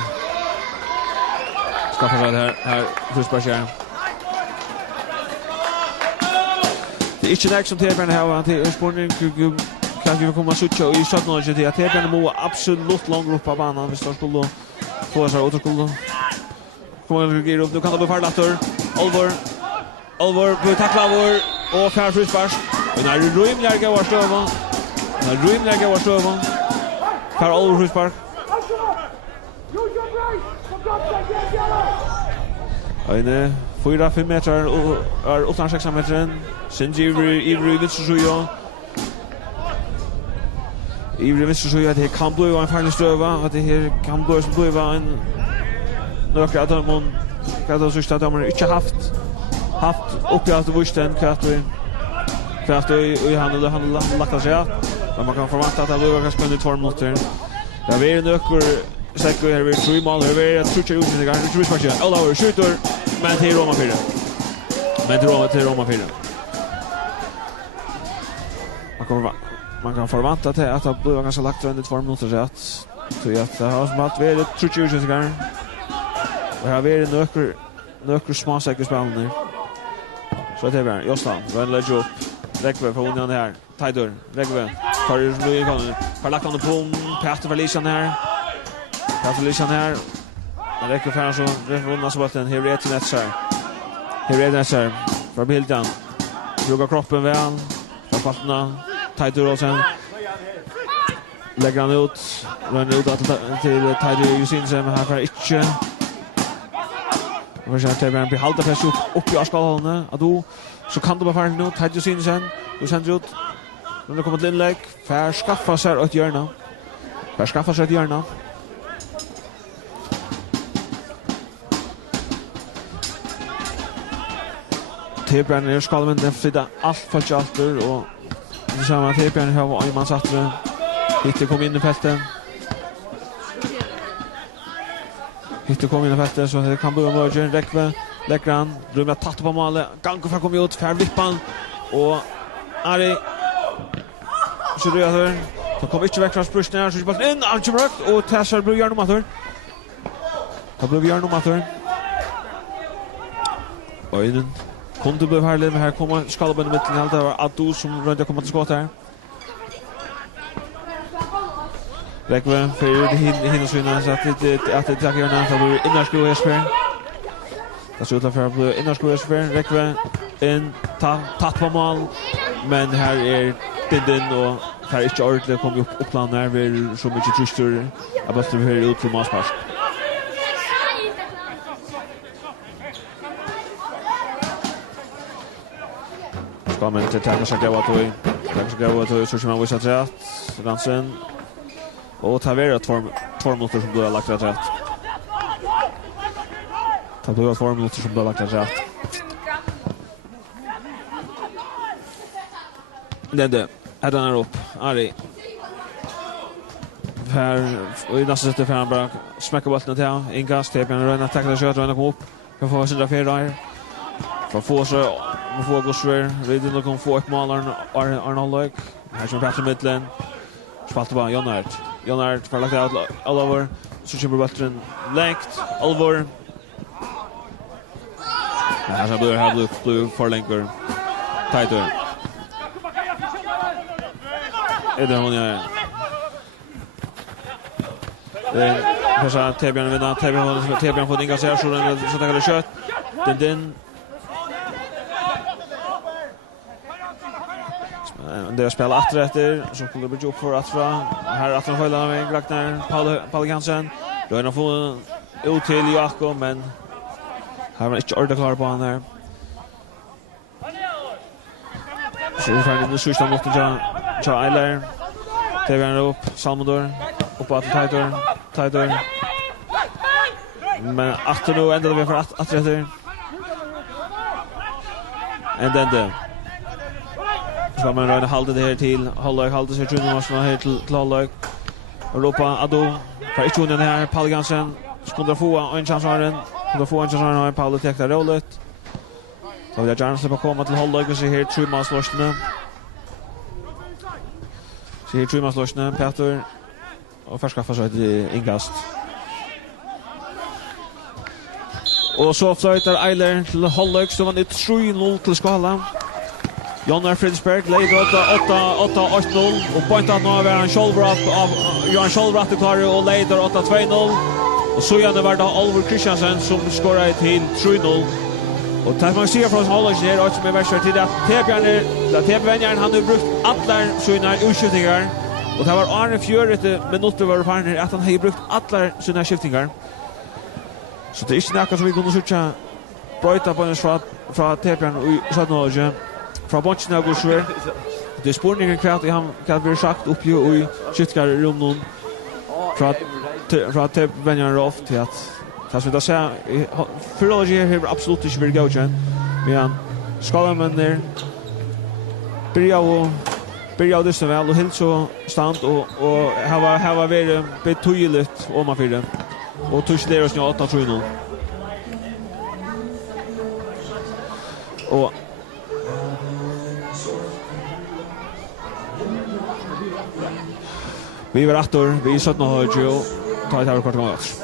Skaffa det här busspar. Det är inte näck som Tebjørn har till spårning kan vi komma sucha och i 17 till att Tebjørn må absolut långt upp på banan hvis de skulle få sig återskola. Kommer ger upp nu kan det bli farligt. Oliver på tackla Oliver och fär Frusbars. Och när Rymliga var stöva. Fär Oliver Frusbars. Eine 4-5 meter är 8-6 meter. Ivry Vitsusuyo. Det kan bli en farlig stöva. Att det här kan bli en några att man kan då så att man inte haft uppe att vusten kvart och han lagt sig men man kan förvänta att det blir ganska under 2 minuter. Det är en nöcker säker här vid 3 mål här vid att trycka ut i gången till Frusbars. Oliver skjuter men till Roma 4. Man kan förvänta att det blir ganska lagt under 2 minuter så att det har som att vi trycker ut i gången. Och här är det nöker små säkerhetsspelare. Så det är det. Jostan, Rön lägger upp. Rekve för undan här. Teitur, Rekve. Karjus nu i gången. Har lagt honom på Peter Verlisan här. Rekve för så undan så bollen. Här är det Netsar. För bilden. Brukar kroppen väl. För pattarna. Teitur och sen lägger han ut. Rön ut till Teitur Jusinsen här för inte. Och så Tebjørn blir halta fast upp i Askalhallen att då så kan det vara färdigt nu Teddy Sinsen och sen ut när det kommer till inlägg för skaffa sig ett hjörna Tebjørn skal men den flytta allt för charter och det samma Tebjørn har en man satt det inte kom in i fältet. Hittar kom in i fältet så det kan bli en merger. Rekve, lägger han, drömmer att tatta på målet. Ganko för kommer ut, för vippan. Och Ari så det här. Så kommer inte väck från sprusen här så bara in Archibald och Tessar blir gärna mator. Och in kunde bli här kommer Skalben i mitten helt där att du som runt kommer till skott här. Rekve för hinner så att det tackar när så blir innerskru Jesper. Det ser ut att bli innerskru Jesper. Rekve en tatt på mål men här är Dinden och här är inte ordentligt kommer upp plan där vill så mycket trustor att bara det ut för målspass. Ska man inte ta sig gå så som man vill säga att Ransen och ta vara 2 minuter som du har lagt rätt. Ta vara 2 minuter som du har lagt rätt. Det är den upp. Ari. Här och i nästa sätter för han bara smäcker bollen till inkast till en rönna tackla kört och kom upp. Kan få sin där där. För få så man får gå svär. Redan kan få ett mål Arnold Lök. Här som pratar mitten. Spalt bara Jonard för lagt ut all over. Så kommer bollen längt Alvor. Här så blir blue för länkor. Tighter. Är det hon gör? Kanske Tebjörn vinner. Tebjörn får inga ser så tar det kött. Den det spelar atträtter så skulle det bli upp för Attra. Här Attra håller med Glakner Paul Hansen. Då är han får ut till Jakob men här var inte ordet klar på han där. Så vi får nu switcha mot Joe Eiler. Tebjörn upp Salmodor upp att Tighter. Men Attra nu ändå vi för atträtter. And then the så man rör halda det här till Hallöj halda sig Junior Marsman här till Hallöj Europa Ado för inte den här Paul Gansen skulle få en chans har Paul täckta rollet så vill jag gärna släppa komma till Hallöj och se här tre manslösna Peter och förskaffa sig ett inkast och så flyttar Eiler till Hallöj så var det 3-0 till Skala Jonner Fridsberg leder 8-8-8-0 och pointat nu över en Scholbrat klar och leder 8-2-0 och så gärna var det Oliver Christiansen som skorar till 3-0 och tack man ser från Hallöj här också med värsta tid att Tebjörn han har brukt alla sina utskjutningar och det var Arne 4 minuter var fan att han har brukt alla sina skjutningar så det är inte något som vi kunde söka bryta på en från Tebjörn och sådana från bonchen av Gursver. Det är spårningen kvart i han kan bli sagt upp i skyttarrummen från att Benjamin Rolf till att tas vi då säga förlåt har absolut inte vill gå igen. Men skalan men där börjar det så väl och helt så stand och här var väl betydligt om man för och touch där oss nu 8-3-0. Och vi var åter, vi 17 har ju tagit här kort gångt.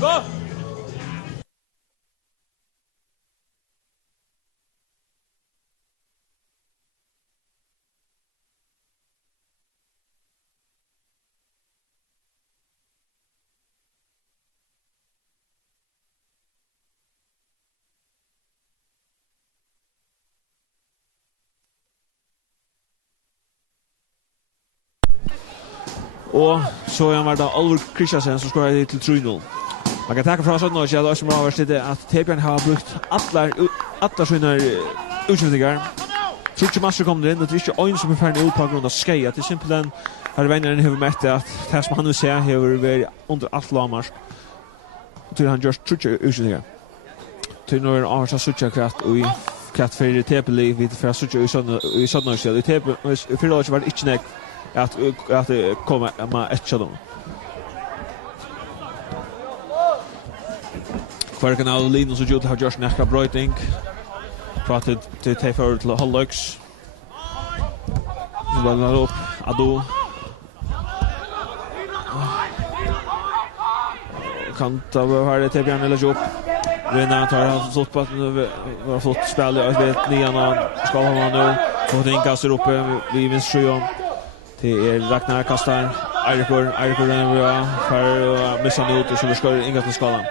Jakob! Og så var det Oliver Kristiansen som skårade til 3-0. Man kan takke fra sånn også, at Østmar Avers at Tebjørn har brukt alle sine utskiftinger. Tror ikke master kommer inn, og det er ikke øyn som er ferdig ut på grunn av skei. Det er simpelthen her venneren har møtt at det som han vil se har vært under alt lavmarsk. Og til han gjør ikke utskiftinger. Til når Avers har suttet kvart for Tebjørn vid for å suttet i sånn også. I Tebjørn år var det ikke nek att komma med ett av dem. Kvarken av Linus och Jude har gjort nästa brötning. Pratat till Teför till Hollux. Bollar upp Ado. Kant av här det Tebjörn eller Jobb. Renat har fått på har fått spel i vet nian ska han nu. Får den kastar upp vi vinst 7. Det Ragnar kastar Eirikur renner för missar ut och så ska inga till skadan.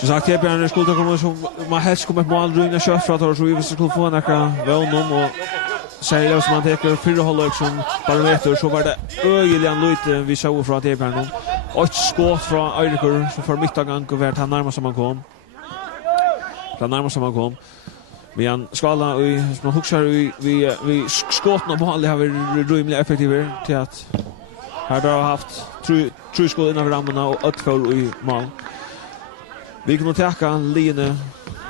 Så sagt Tebjørn skulle komma så man helst kommer på mål runt kött för att så vi skulle få några vånom och säger som man tar 4 håll som parameter så var det öjligen lite vi såg från Tebjørn. Och ett skott från Eirikur som för mittagång och vart han närmast som man kom. Men skala och som huxar vi skottna på alla har vi rymligt effektivare till att här har haft tre skott innan rammarna och ett för i mål. Vi kan tacka Line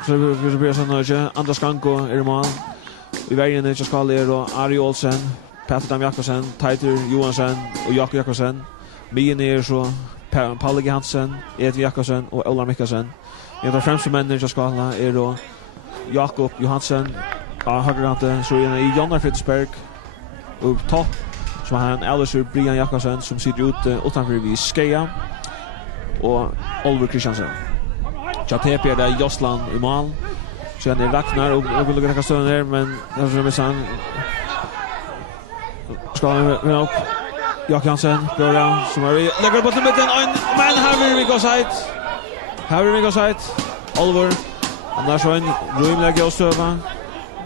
så vi blir så nöjda. Anders Kanko i mål. I vägen är skala och Ari Olsen, Peter Jakobsen, Teitur Johansson och Jakob Jakobsen. Mien så Paul Hansen, Edvin Jakobsen och Ola Mikkelsen. En av främsta männen som skala då Jakob Johansson högerkanten så är i Jannar Fitzberg och topp som har en Alistair Brian Jakobsen som sitter ute utanför vid Skeia och Oliver Kristiansen. Chatepe där Joslan i mål. Så är Ragnar och jag vill lägga stöden där men jag tror missan ska vi upp Jakob Johansson börjar som är lägger på mitten men här vill vi gå sight. Oliver annars var en rymlig avstöva.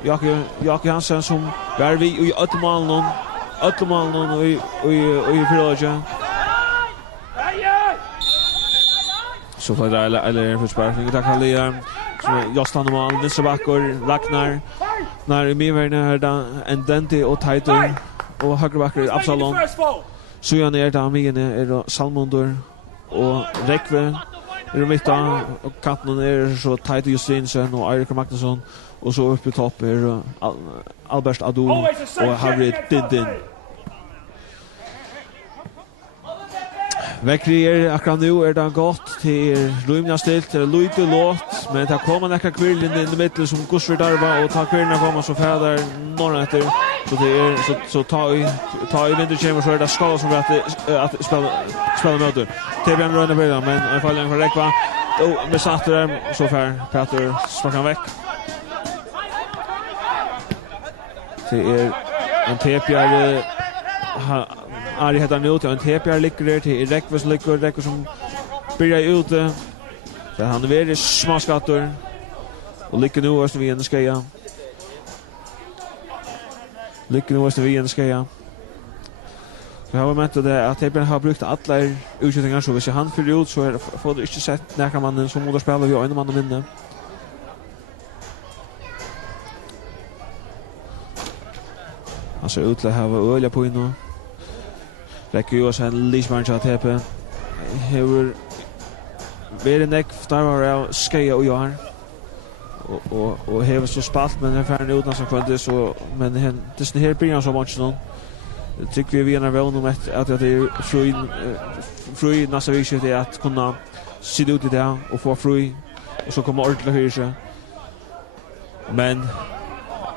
Jakob Johansson som var vi i Öttermalen och i Frölöja. Så får det eller Fitzberg. Vi tackar Liam. Jostan och Nisse Backor, Ragnar. När Miverne där en Dente och Teitur och högerbackar Absalon. Så gör ner där Mine är Salmondor och Rekve. I mitten och kanten är så Teitur Justinsen och Eirik Magnusson och så uppe i topp är Albert Ado och Harry Dindin. Väckrier akkurat nu är det gott till rymliga stilt, det är lite låt, men det kommer några kvill in i mitten som Gusfrid Darva och tar kvirna kommer så färdar norr efter. Så det är så ta i vinterkämmer så är det skala som att spela möter. Tebjørn rönner början, men i fall för Rekva och med satt där så fär Peter sparkar väck. Det är en Tebjørn Ari heter nu till en Tebjørn ligger där till Rekvas ligger som börjar ute. Så han är väldigt småskattor och ligger nu öster vi en Skeia. Så har vi mätt det att Tebjørn har brukt alla utskjutningar så hvis han fyller ut så får du inte sett näka mannen som mot spela vi en man och minne. Han ser ut till att ha öliga på inne. Räcker ju oss en Lisman chat Tebjørn. Hur väldigt näck där av Skeia och jag och hever så spalt men är färdig utan så kvant så men det här blir så mycket någon. Tycker vi är väl nog att det är fri nästa vecka det att kunna sitta ute där och få fri och så kommer ordentligt hyra. Men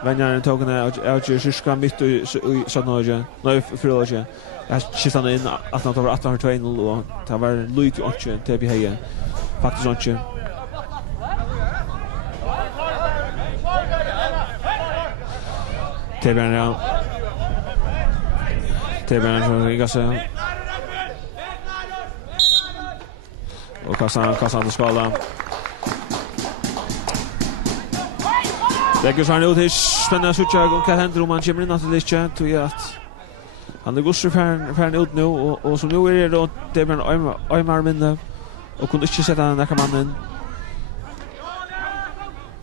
Vänjaren tog en avgör syska mitt i Södnorge. Nej, förlåt. Jag kistade in att han var 18-2-0 och det var Louis Otche till vi hejer. Faktiskt Otche. Tebern så gick så. Och kassan till skala. Lägger sig ut i spännande sucha och kan hända om han kommer in att det tror jag att han är gosser färn ut nu och så nu är det då Tebern Öymar minne och kunde inte sätta den där mannen.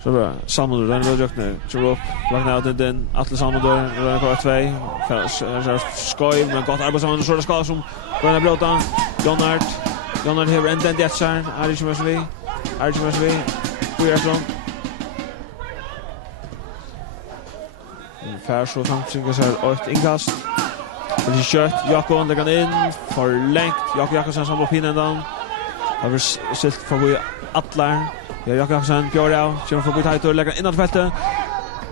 Så bra. Salmodor, den är rökt nu. Kör upp, vaknar ut den. Atle Salmodor, den är 2. Skoj, men gott arbete sammen. Så är det skala som börjar bråta. Jonnart har en den djetsaren. Är inte med sig vi. Bojärström. Ungefär så framtrycker sig ett inkast. Det är kört. Jakob lägger in. Förlängt. Jakob Jakobsen samlar pinnen dan. Har vi silt förbi Atlar. Jakob Jakobsen björ av, kommer förbi Teitur, lägger innanför fältet.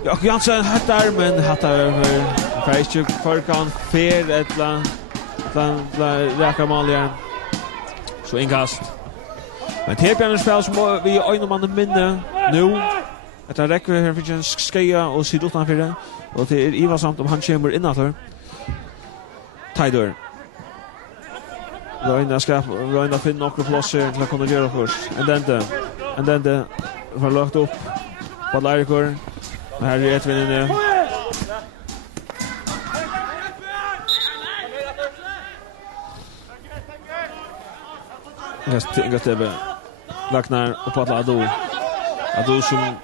Jakob Jansen hattar, men hattar över. Freisjuk förkan, fer ett räkar mål. Så inkast. Men Tebjörn spel som vi ögnomannen minne nu. Etter räcker här för en skeja och sitt utanför det. Och det är ivasamt om han kommer innanför. Teitur. Röjna finna några plåser till att kunna göra först. En dente var lagt upp på Larikor. Men här är ett vinnande. Inga Tebbe. Vaknar upp på Ado. Ado som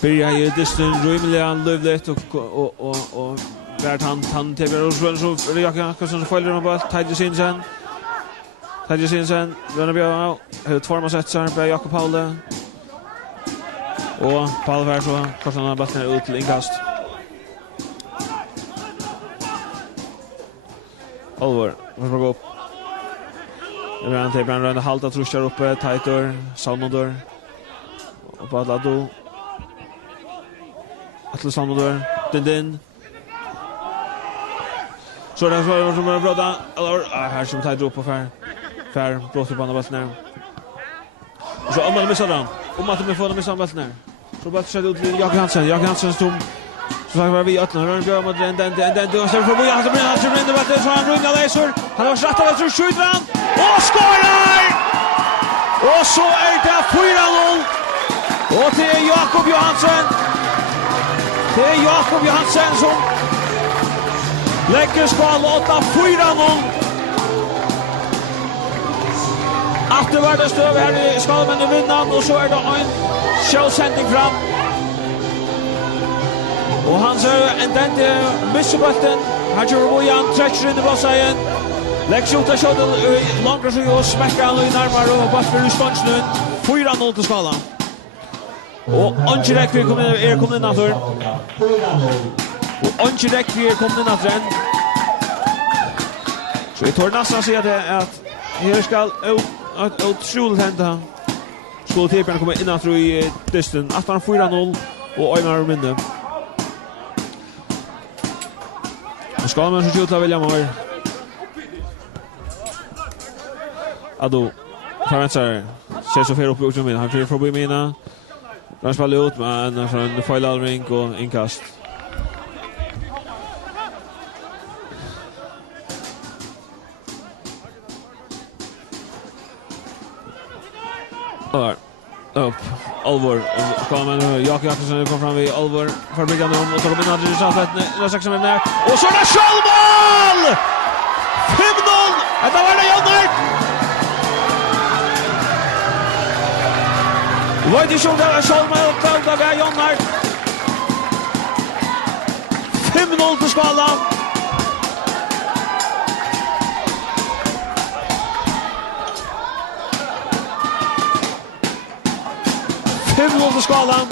börjar i distan rymliga lövligt och där han Tebbe och så Jakob som följer dem på Tadje Sinsen, Rönnebjörn, har två sättsar på Jakob Paule. Och Paule var så kort han har battnar ut till inkast. Oliver, vad ska gå upp? Tebern rönda halta truschar uppe, Teitur, Salmodor. Och på Adlado. Atle Salmodor, din. Så det är som är bråda. Här som Teitur upp på fär blåser på andra bollen. Och så om man missar den. Om man inte får den missar bollen. Så bara sätter ut till Jakob Hansen som så var vi öppnar rör björ mot den då så får vi han brinner vatten så han rullar läser. Han har satt det så skjuter han och skorar. Och så är det 4-0. Och det är Jakob Johansen som lägger skala 8-4-0. Att det var det stöv här i Skalmännen vinnan och så är det en showsändning fram. Och han ser en dente missebötten. Han kör Bojan, träcker in i blåsagen. Läggs ut av kjöten långt och smäcker han närmare och bara för respons nu. 4-0 till Skala. Och Angelek är kommit innanför. Och Angelek är kommit innanför än. Så jag tar nästan säga att här ska ett otroligt hända. Skulle Tebjörn komma innanför i distan. 4-0 och Öymar minne. Och ska man så skjuta William Moore. Ado. Farvensar. Ser så fel upp i utgången. Han får förbi mina. Han spelar ut men från fejlallring och inkast. Upp. Alvor. Kommer Jakob Jakobsen kommer fram vid Alvor. Förbyggande om och tar in andra i 6 minuter. Och så är det självmål! 5-0! Det var det Jonnart! Vad är det som det var självmål? Det var Jonnart. 5-0 till Skala. Till skalan.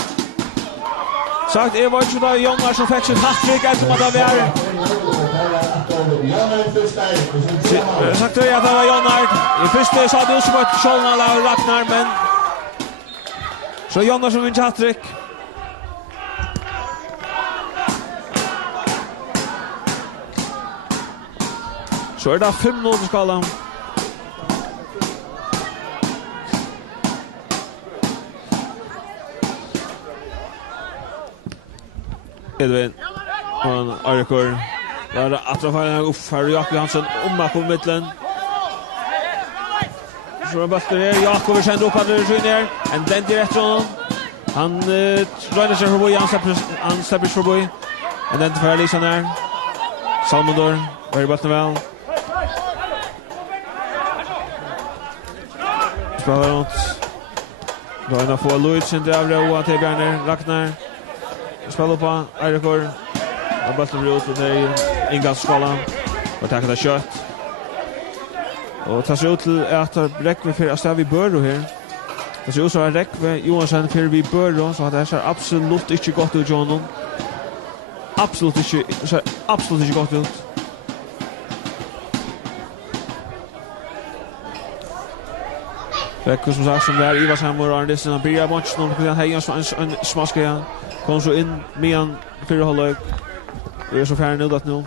Sagt var inte där Jonnart som fick sitt hattrick efter att det var. Sagt det att det var Jonnart. I första så hade också varit Sjölna och Ragnar men så Jonnart som vinner hattrick. Så det 5-0 til skala. Edvin. Og Arikur. Der atrafallen upp här Jakob Hansen på mitten. Så Buster här Jakob känner upp att det skiner. En den direkt från. Han rör sig förbi han släpper förbi. En den för Lisa där. Salmondor var Buster väl. Spelar runt. Då är det få Luis in där och att Björn Ragnar. Spelar på Arikur. Och Buster ut och där Ingalsskolan. Och tackar det kött. Och tar sig ut till att räkva för att vi bör här. Det ser ut som att räkva Johansson för vi bör så att det ser absolut inte gott ut John. Absolut inte gott ut. Räkva som sagt som där Ivarsson och Arnesen och Bria Bunch någon på den här en smaskiga. Kom så in med en fyra hållet. Vi är så färre nu att nu.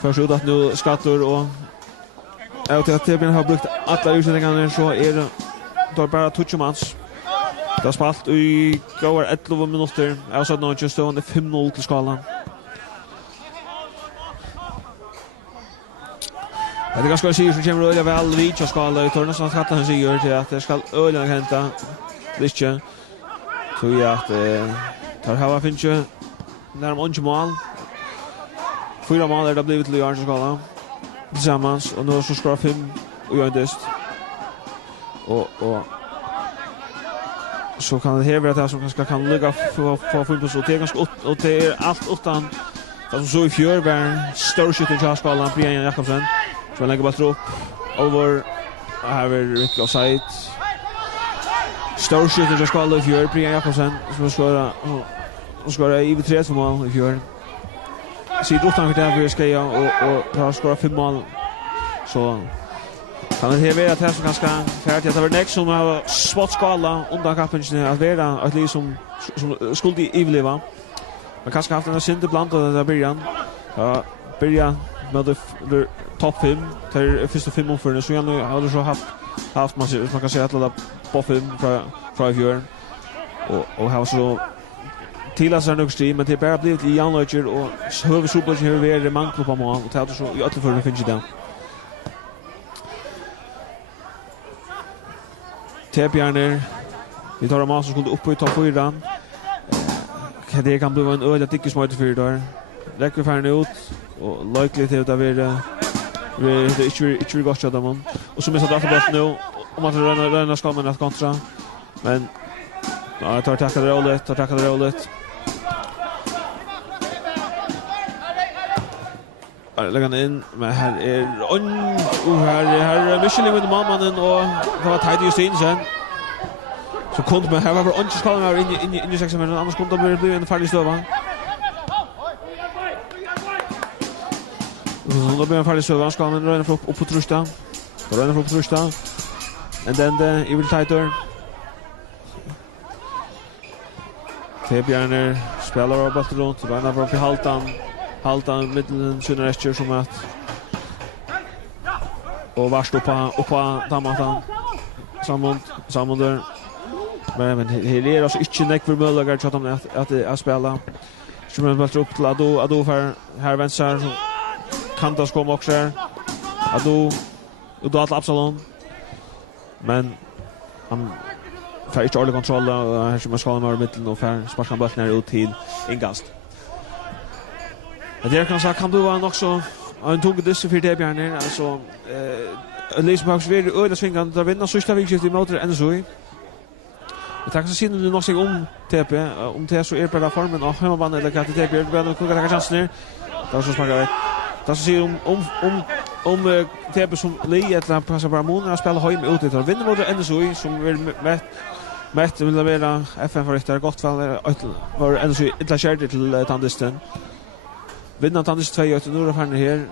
Först ut att nu skattor och jag vet att Tebben har brukt alla utsättningarna så är det då bara touchmans. Det har spalt i går 11 minuter. Jag sa nog just stående 5-0 till skalan. Det är ganska säkert som kommer öliga väl vid och skala i torna så att han säger till att det ska öliga hämta. Det inte tror jag att tar hava finns ju när man inte mål. 4 mål det blivit till Jörgens skala. Tillsammans och nu så ska 5 och gör det. Och så kan det här vara att som kanske kan ligga för full på så det är ganska och det är allt utan som så i fjör var stor skjuten till skalan Brian Jakobsen. Så lägger bara upp över här är Rick offside. Stor skjuten till skalan i fjör Brian Jakobsen som ska i 3 mål i fjör. Sitter utan för det vi ska göra och ta skora 5 mål. Så kan det här vara att det som ganska färdigt att det var next som har svårt skala undan kappen att vara att liksom skulle överleva. Men kanske haft en synd ibland och det början. Ja, börja med det topp 5 till första 5 för så nu har du så haft man kan säga att det på 5 från fjör och har så till oss några stream men det bara blivit i januari och huvudsuppor hur vi är manklo på mål och det så i alla fall finns det. Tebjarner vi tar dem som skulle upp på topp 4. Det kan bli en öde tycker smart för där. Räcker för ut och likely att det är inte gott att dem. Och så missar det bara nu om att röna ska man att kontra. Men ja, tar tackla rollet. Lägger in men här är här Michelin med mannen och det var tidigt just in sen. Så kunde man här var inte skala med in i 6 minuter annars kunde det bli en farlig stöva. Så då blir en farlig stöva ska man röna upp på trusta. And then the evil tighter. Tebjarner spelar av bollen runt och vända upp i haltan mitten sina rester som att och vart uppa Damatan samman där men det är alltså inte näck för möjliga att spela som man bara upp till Ado för här vänster kan det komma också här Ado att Absalon men han får inte ordentlig kontroll och här som man ska ha med mitten och för sparkar bollen ut till Ingast. Det kan sagt kan du vara också en tung dyster för det Björn alltså Lisa Box vill öda svingande där vinner sista vikskift i motor än så. Det tackar sig nu nog sig om TP om det så är på formen av hemmabanan eller kan det TP blir nog kunna chansen ner. Då så smakar det. Det så ser om TP som Lee att passa bara månader spela hem ut det vinner motor än så som vill mätt vill vara FN för det gott fall var än så inte kört till Tandisten. Vinner Tandis 2 ut nu är han här.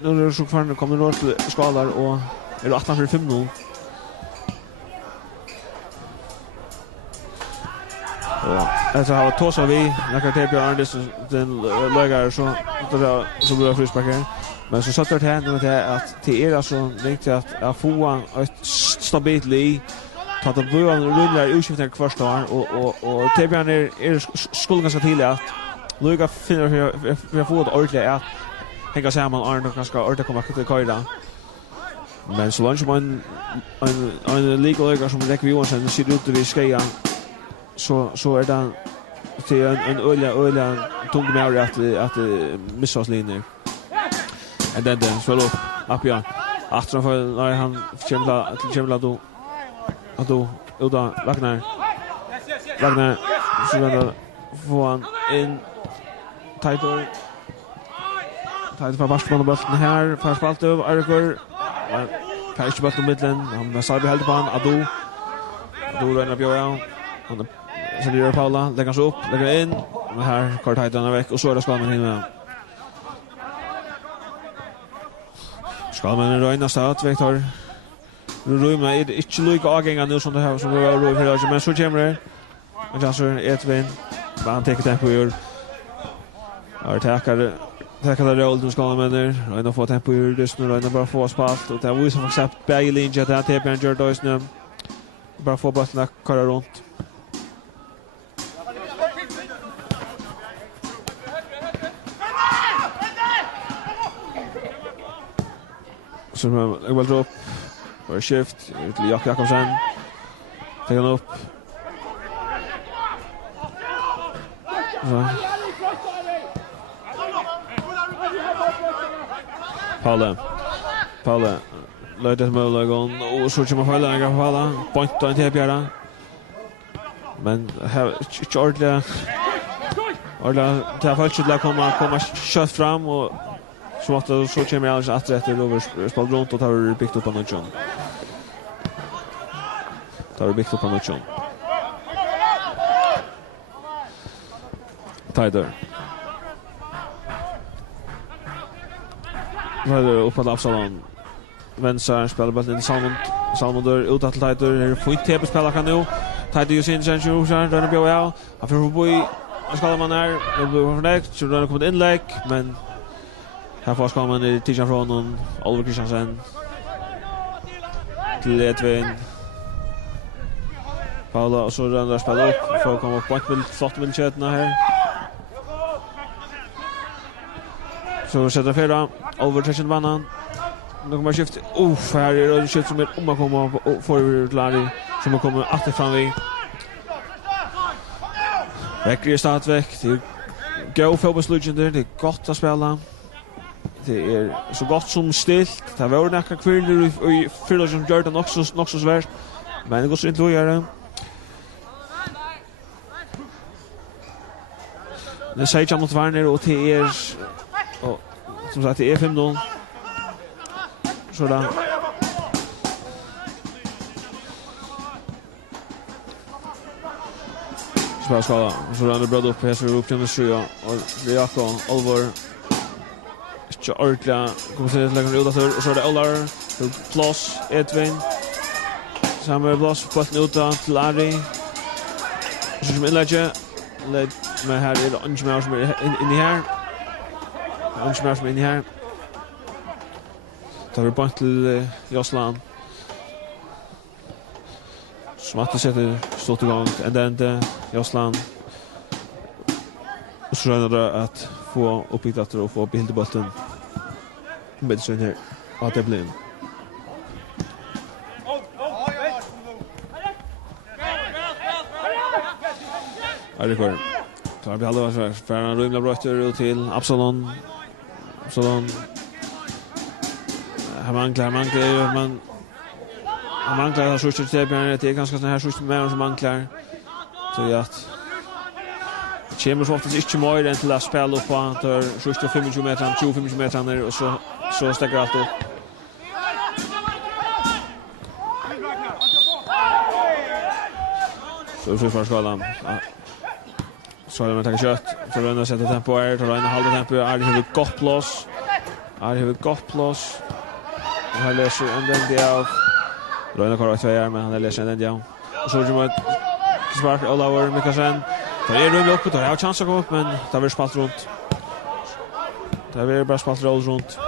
Nu är så kvar kommer norr till skalar och är det 18 för 5-0. Och så har Tosa vi när kan TP Arndes den lägger så blir frispark här. Men så satt det här med att det alltså viktigt att få ett stabilt lig. Ta det börjar rullar utskiftar första och Tebjörn skulle ganska till att Luga finner vi får det ordentligt att hänga samman Arne kanske ordet komma till köra. Men så långt en liga som Rick Johansson ser ut i skeja så är det till en öliga tung mer att missa oss linjer. Och den så upp ja. After när han kämla då att då Uda Ragnar så vänder får han in Title för basketbollen här för spalt över Argur Paris på mitten han sa vi helt på han Ado ränner Björn han så det gör Paula lägger sig upp lägger in men här kort Title väck och så är det ska man hinna ska man röna start Victor Ruma är inte lika avgänga nu som det här som vi var roligt för men så kommer det och Jasper Edvin han tar tempo ur attackar det roll du ska med där och då får tempo ur just nu och bara få spalt och det var ju som sagt Bailey jet att Tebjörn gör då just nu bara få bollen att köra runt så jag vill dra upp för shift till Jakob Jakobsen. Tar han upp. Så. Paula. Löjt ett mål och så kommer Paula en Paula. Point inte Björn. Men här ordentligt till fallet skulle komma kött fram och så att så kommer jag att rätta över spel runt och tar byggt upp på någon. Tider. Tider upp på Absalon. Venstre spelar bollen i Salmon där ut att Tider får inte TP spela kan nu. Tider ju sin chans ju så där blir jag. Han får boy. Ska man här och blir förnäkt så då kommer inlägg men här får ska man i tidigare från någon Oliver Christiansen. Till Edvin. Paula och så ränner spelar upp för att komma upp på flott med chatten här. Så sätter fyra over touchen banan. Nu kommer skift. Här är det skit som är om man kommer för Larry som kommer att fram vi. Väcker start väck till go fotbollslugen där det är gott att spela. Det är så gott som stilt. Det var några kvinnor i fyra som gör det också så svårt. Men det går så inte att göra. Det säger jag mot Warner och till och som sagt det är 5-0. Så där. Skala. Så rör det bröd upp här så upp till Sjö och Jakob Oliver. Så ordla kommer se det lägger ut och så är det Ollar plus Edvin. Samma plus på ut till Larry. Så som inlägger med här är det Angel som in i här. Angel som in i här. Tar vi på till Joslan. Smatte sätter stort igång och den Joslan. Och så är det att få uppgifter och få bild i bollen. Med så här att det blir. Arikor. Tar vi halva för en rymla brötter till Absalon. Absalon. Han manglar skjuter till Björn. Det är ganska sån här skjuter med som manglar. Så att Chambers oftast inte mer än till att spela upp på där skjuter 25 meter, 25 meter ner och så stäcker allt upp. Så för skalan. Så har man tagit kött. Så rönnar sätta tempo här, tar en halv tempo. Är det hur gott plås. Och han läser en den av Rönnar kvar att göra men han läser en den av. Och så kommer Spark Oliver Mikkelsen. Det är rum upp, det har chans att gå upp men det blir spalt runt. Det blir bara spalt runt.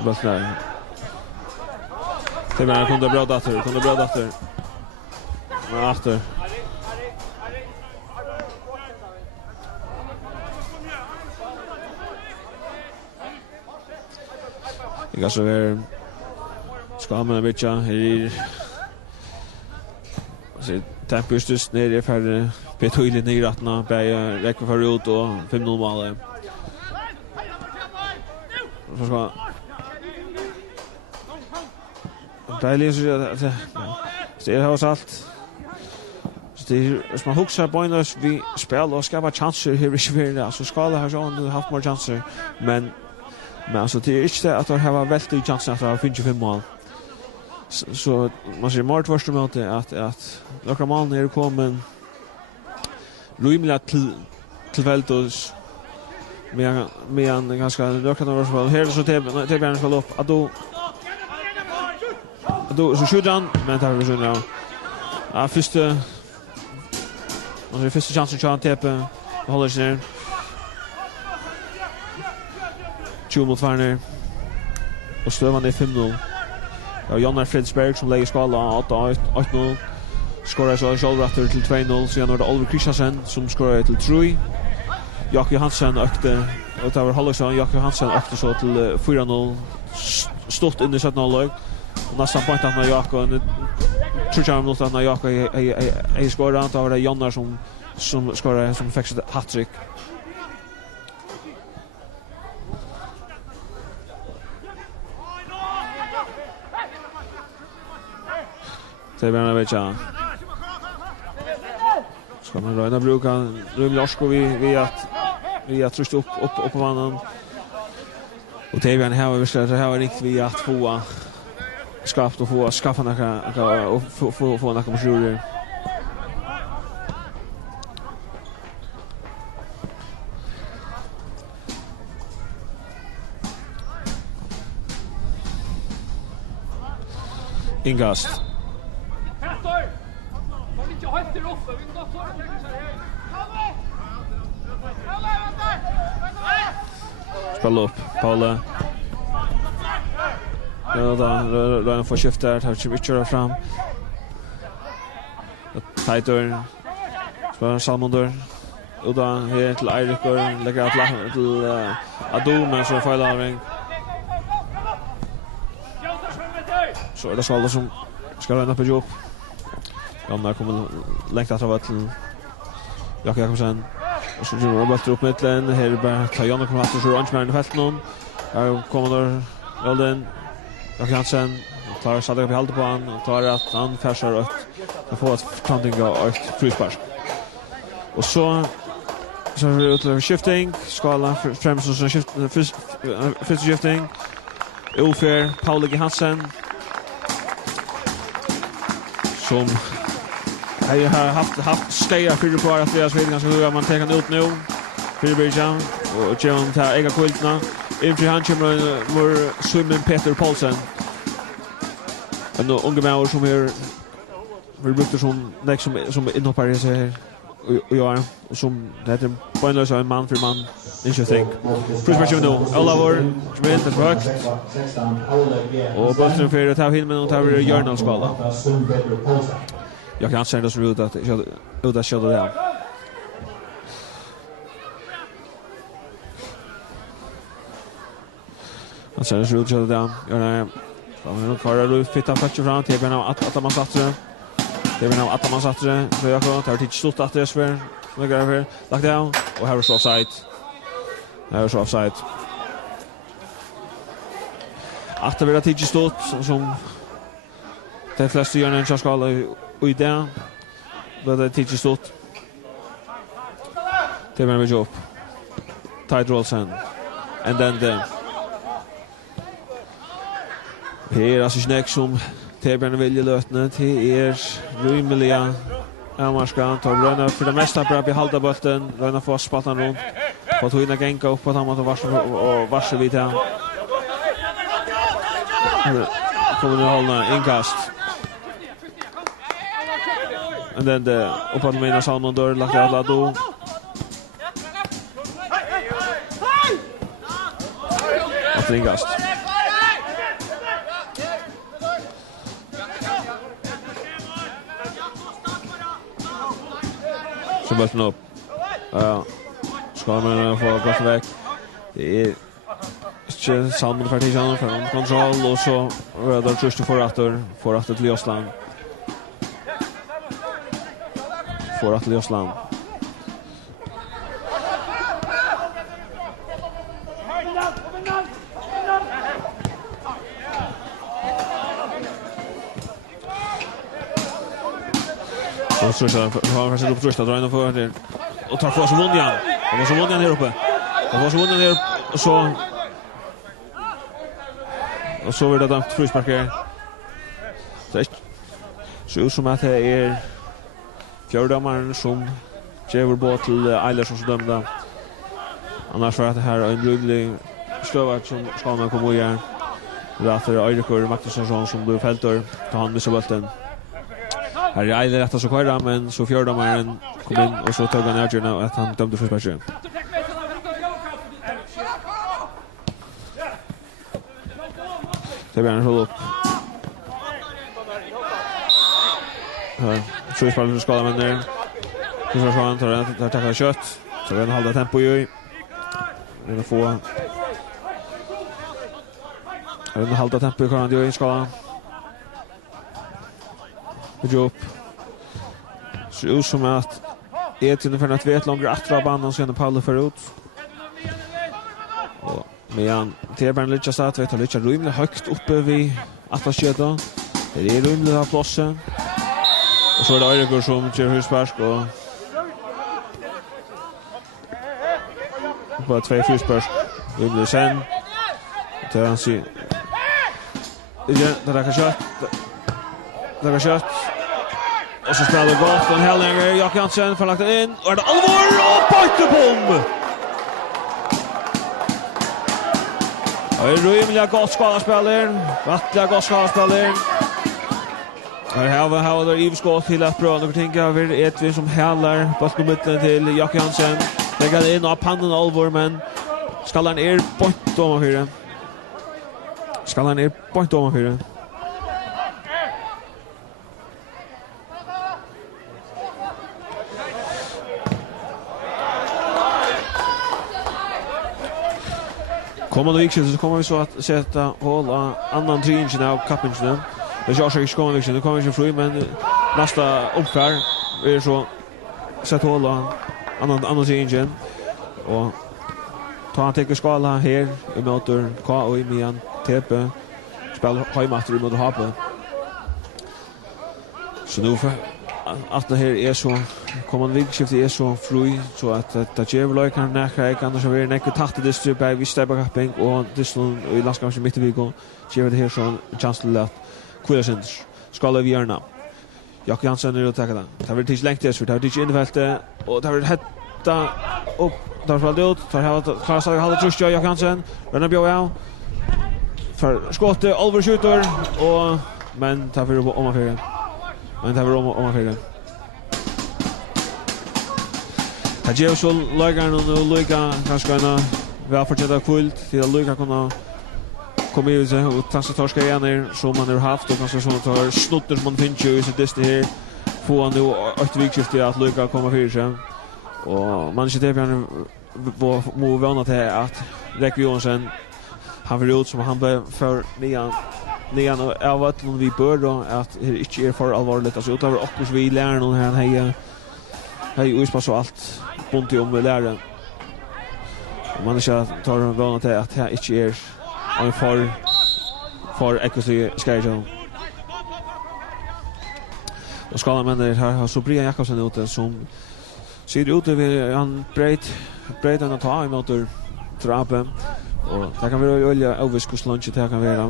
Så bara där. Det var kunde bra dator. Ja, efter. Jag kanske är ska man bitcha här. Så tempustus ner för betydligt ner ratna på räcker för ut och 5-0 mål. Så ska Baileys så det har allt. Så det man huxar pointless vi spelar och skapar chanser här i Sverige så ska det ha så nu haft mer chanser men alltså det är inte att det har väldigt chanser att ha 25 mål. Så man ser mer först mot att några mål är kommen rimligt till vältos med en ganska några några här så det blir en upp att då så skjuter han men tar vi så nu. Ja första chansen att han täpper håller sig ner. 20 mot Warner. Och stövan är 5-0. Ja, Jannar Fredsberg som lägger skala 8-0. Skorar så självrätter till 2-0. Så var det Oliver Kristiansen som skorar till 3. Jakob Johansen ökte. Och det var Holloksson. Jakob Johansen ökte så till 4-0. Stort in i 17-0. Och nästan på att när Jakob tror jag nog att när Jakob är skorar. Då var det Jannar som skorar som fick ett hattrick. Det blir väl ska man röna bruka Rumlorsko vi att trycka upp på vannen. Och det är en här vi har riktigt vi att få skapt och få skaffa några och få några kommissioner. Ingast. Spela upp, Paula. Ja, då rör får skifta där, tar Richard fram. Tighter. Spelar Salmondor. Och då här till Eirik och lägger ut till Ado men så får Lavring. Så är det Svaldo som ska röna på jobb. Jannar kommer längt att ha varit till Jakob Jakobsen. Och så gör Robert upp mitten. Här bara tar Jannar kommer att så orange med i fälten. Här kommer där Rolden. Jakob Hansen tar satt upp i halta på han och tar att han färsar rött. Han får ett planting och ett frispark. Och så är det utöver skifting. Skala främst som första skifting. Ulfer, Paul Hansen. Som jag har haft stegar för på att vi har spelat ganska hur man tar kan ut nu för Birjan och John tar ega kultna inför han kommer Simon Peter Paulsen en unge man som är vill brukar som inhoppare så här och jag och som det heter poänglös en man för man interesting frustration nu Oliver som är inte för högt och bollen för att ta hin men och tar Jörnal skala. Jag kan säga det så ut att köra det här. Han säger det så ut det där. Jag klarar du fitta fatcha fram till ben att man satte det. Det är nog att man satte det. Så jag kan ta det stort att det är svär. Lägger över. Lagt down och här är offside. Här är offside. Att det blir tidigt stort som de flesta gör en skala och där då det tidigt stort. Det blir med jobb. Tight rolls and then här alltså snack som Tebjörn vill lötna till rymliga Amarska tar röna för det mesta bra på halda bollen röna få spatan runt på att hinna gänga upp på att han varsel vid här kommer nu hålla inkast and then the upp på mina Salmondor lagt av Lado att inkast Så bulten upp. Ska man få gott väg. Det är inte samma partisan för kontroll och så rödar trust för att till Josland. För att till Josland. Så har han upp första drar in för det och tar för så Mundian. Det var så Mundian här uppe. Det var så Mundian här och så var det dömt frisparker. Så ut som att det är fjärdedomaren som ger bort till Eilers som dömda. Annars var det här en brudlig stövart som ska man komma igen. Därför Eirikur Magnusson som blev fältor tar han missar bollen. Här är Eiler rätt att så köra men så fjärdedomaren kom in och så tog han närgärna att han dömde frisparker. Det blir en roll upp. Här, frisparker för skadar men där. Så han tar tackla kött. Så vi håller tempo i. Den får den håller tempo i kan ju i skadan. Jobb. Så ut som att Etienne för att vet långt attra banan så Paolo för ut. Och men Tebern lite så att vet lite rymligt högt uppe vid atlaskedda. Det är rymligt av platsen. Och så är det Eirikur som kör huspark och bara 2 frispark. Rymligt sen. Det han ser. Igen, där kan kött. Och så spelar gott en hel längre Jack Hansen får lagt in och det allvar och pointebomb. Och rymliga gott skadespelaren, vattliga gott skadespelaren. Här har det Ivskott till att bra något tänka över Edvin som hälar basketbollen till Jack Hansen. Lägger in av pannan allvar men skallan är point om för det. Skallan är point om för det. Kommande vikskiftet så kommer vi så att sätta hålla annan tringen av kappingen. Det gör sig inte kommande vikskiftet, det kommer inte fri men nästa uppfär är så sätta hålla annan tringen och ta han täcker skala här i möter K och i Mian TP spelar hemmater mot Hape. Så nu för att det här är så kommande vikskiftet är så fri så att det ger kan näka kan så vara näka tatt det strip vi stäppa kapping och det i landskapet mitt i veckan ger det här så chans till att Quilsens skala vi gärna. Jack Hansen är att ta det. Det har tills längt det så det har inte infältet och det har hetta upp där fall det ut för har så hade trust Jack Hansen men han bjöd out för skottet överskjuter och men tar för om affären. Men det var om affären. Hade så lagar och Luka kanske kan väl fortsätta fullt till att Luka kunna komma ut och ta sig torska igen som man har haft och kanske som tar snutter som man finns ju i sitt dist här få han nu ett vikskifte att Luka kommer för sig och man ska typ må vana till att Rick Johansson han vill ut som han för nian och av att vi bör då att det inte är för allvarligt alltså utöver också vi lär någon här hej uspa så allt bunt om läraren. Man ska ta vana till att det inte är en för ekonomi schedule. Och skalan men här har så Brian Jakobsen ute som ser ut över han breit han tar emot trappen och det kan vara olja överskus lunch det kan vara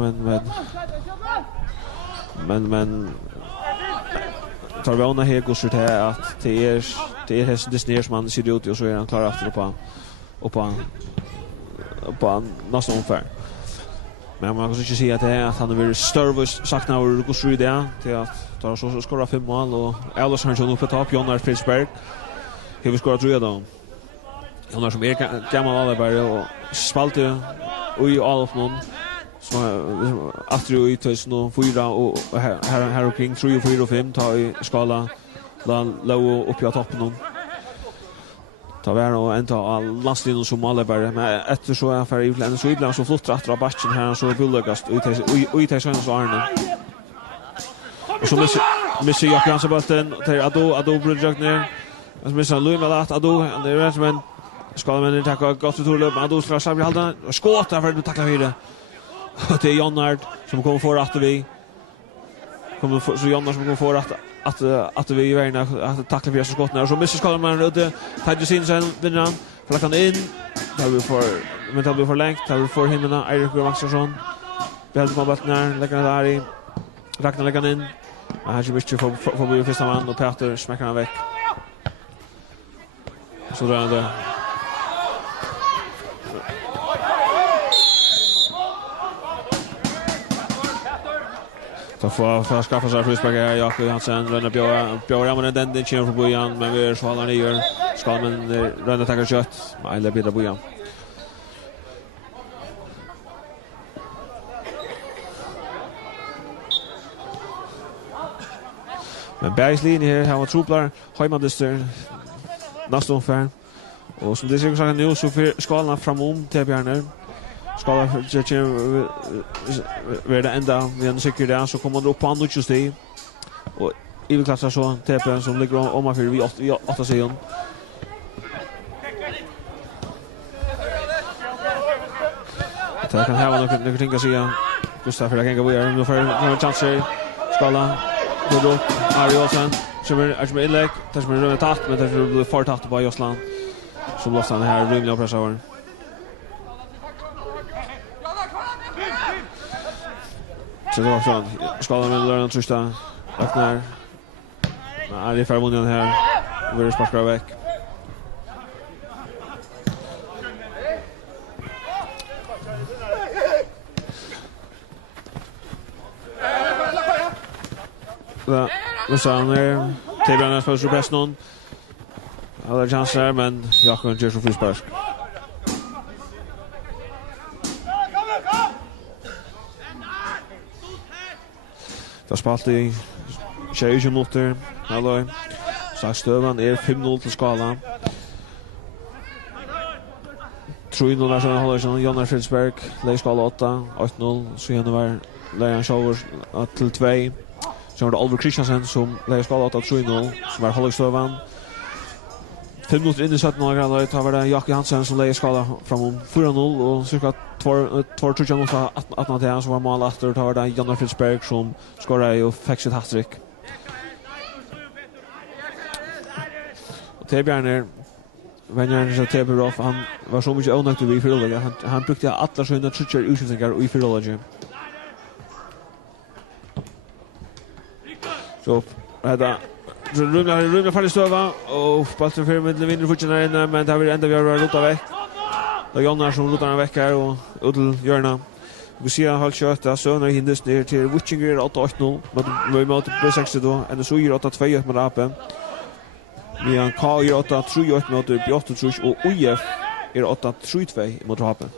men tar vi ona här går så här att det är det snärs man ser ut och så är han klar efter på nästa omfär. Men man kan ju se att han har varit service saknar och går så det till att ta så skora 5 mål och Ellis har ju på topp Jonas Fritzberg. He was scored 3 då. Jonas som är gammal Alberg och spalte och i all of någon som efter i 2004 och här omkring 3 och 4 och 5 tar i skala low upp på toppen någon. Ta var och ända all lastlinjen som målare men efter så är för ibland så ibland så flott att dra backen här så bullegast ut i sån så Arne. Och så missar jag kanske bollen till Ado brudjakt ner. Alltså missar Louis Malat Ado det är men ska man inte ta gott ut löp Ado ska sabla halda skott för att tackla vidare. Det är Jonnard som kommer för att vi kommer så Jonnard som kommer för att vi är inne att tackla för skott när så missar ska man ute Tadjus in sen vinner han flackar in där vi får men det blir för långt där vi får hinna Erik Maxson behåller på bollen när lägger där i Ragnar lägger in han kör mycket för bli första man och Peter smäcker han väck så där det så för att skaffa sig frispark Jakob Hansen rönnar Björn men den kör för Bojan men vi är så håller ner ska men rönnar tackar kött eller blir det Bojan men Bergslin här har truplar hemadister nästan för och som det ser ut så nu så för skalorna framom till Björn ska det ända vi ändå säkert där så kommer man upp på andra steg och i vill klassa så TP som ligger om för vi 8 sidan det kan ha något tänka sig Gustav för jag kan gå vidare nu för en chans skala då Arielsen som är inlägg där som är tatt men det blir för tatt på Josland som lossar den här rymliga pressaren så det var så skala med Lörn och Trista Ragnar är det förvånande här vill sparka väck och så när Tebran spelar så bäst någon alla chanser men jag kan inte så frispark det spalt i 20 minuter hallå så stövan är 5-0 till skala tror ju när så håller som Jonas Fridsberg lägger skala 8-0 så igen var Leon Shower till 2 så var det Oliver Christiansen som lägger skala 8-3-0 som var hållstövan 5 minuter in i 17 grader tar var det Jakob Hansen som lägger skala framom 4-0 och cirka 2-3 minuter att det så var mål efter tar det Jonas Fridsberg som skorar och fick sitt hattrick och Tebjörn Vänner så Teberov han var så mycket onödigt i förloget han brukade alla sina trutcher utskjutningar i förloget så hade rumla för stöva och passar för med vinner fortsätter inne men det har vi ändå vi har rotat väck då Jonas som rotar väck här och Udel Jörna vi ser halt kött där så när hindes ner till Witchinger 8-8-0 men vi möter på 60 då och så gör 8-2 med Rapen vi har K gör 8-3 mot B8 och UF är 8-3-2 mot Rapen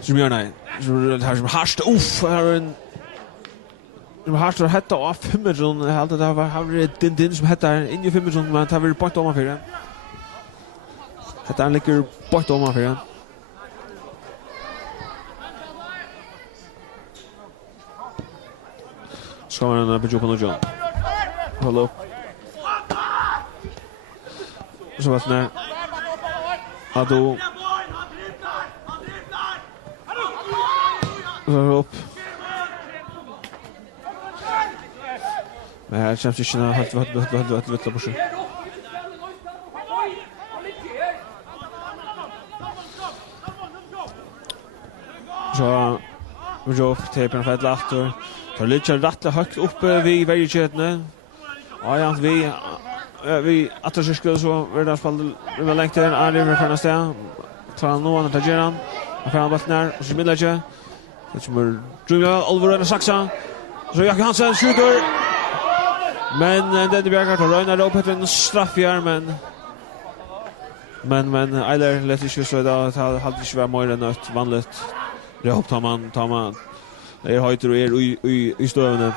som gör nej så det här som harst här en harst har hetta av 5 minuter helt det har den som heter in i 5 minuter men det har vi på om för det det ligger på om för det ska man på Johan och John hallå så vad när Ado upp men här känns det inte helt på sig så vi taper för ett latter tar lite rätt högt upp vid varje ja vi att det skulle så var det fall vi längtar är det för nästa tar någon att göra han får bollen ner och så middag det som drömmer Oliver och Saxa så Jakob Hansen skjuter men det blir klart att Ragnar upp efter en straffjär men eller lätt inte så där hade inte varit mer än ett vanligt det hopp tar man är höjter och är i stövande